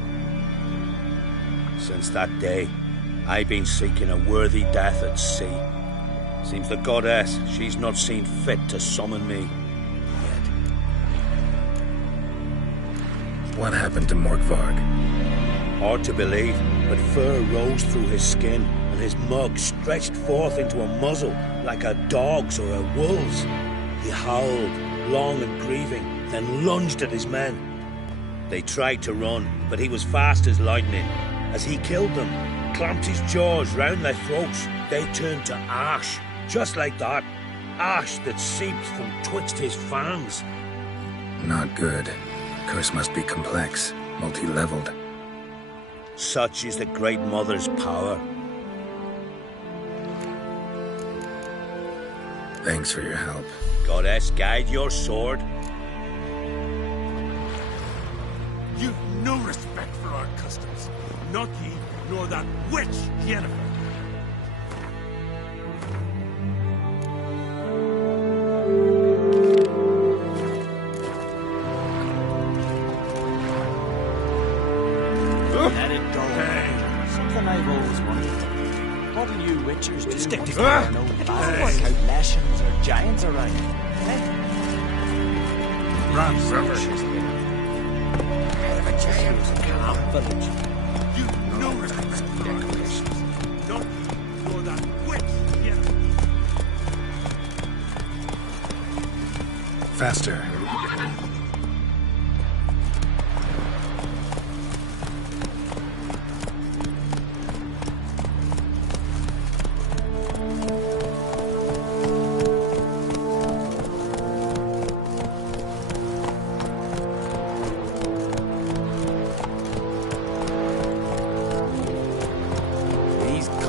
Since that day, I've been seeking a worthy death at sea. Seems the goddess, she's not seen fit to summon me yet. What happened to Morkvarg? Hard to believe, but fur rose through his skin, and his mug stretched forth into a muzzle like a dog's or a wolf's. He howled, long and grieving, then lunged at his men. They tried to run, but he was fast as lightning. As he killed them, clamped his jaws round their throats, they turned to ash, just like that. Ash that seeped from twixt his fangs. Not good. Curse must be complex, multi-leveled. Such is the Great Mother's power. Thanks for your help. Goddess, guide your sword. You've no respect for our customs. Not ye, nor that witch, Yennefer. Let it go. Something I've always wondered. What do you witchers do? Stick together. No bad work out lessons or giants around. Run, brother. Village. You no respect for our customs. Not ye, nor that witch, Yennefer. Faster.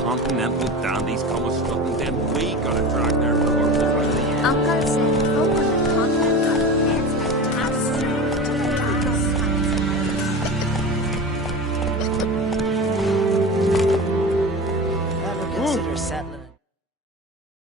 Continental dandies come a strutting, then we gotta drag their corpses out of the air. Uncle said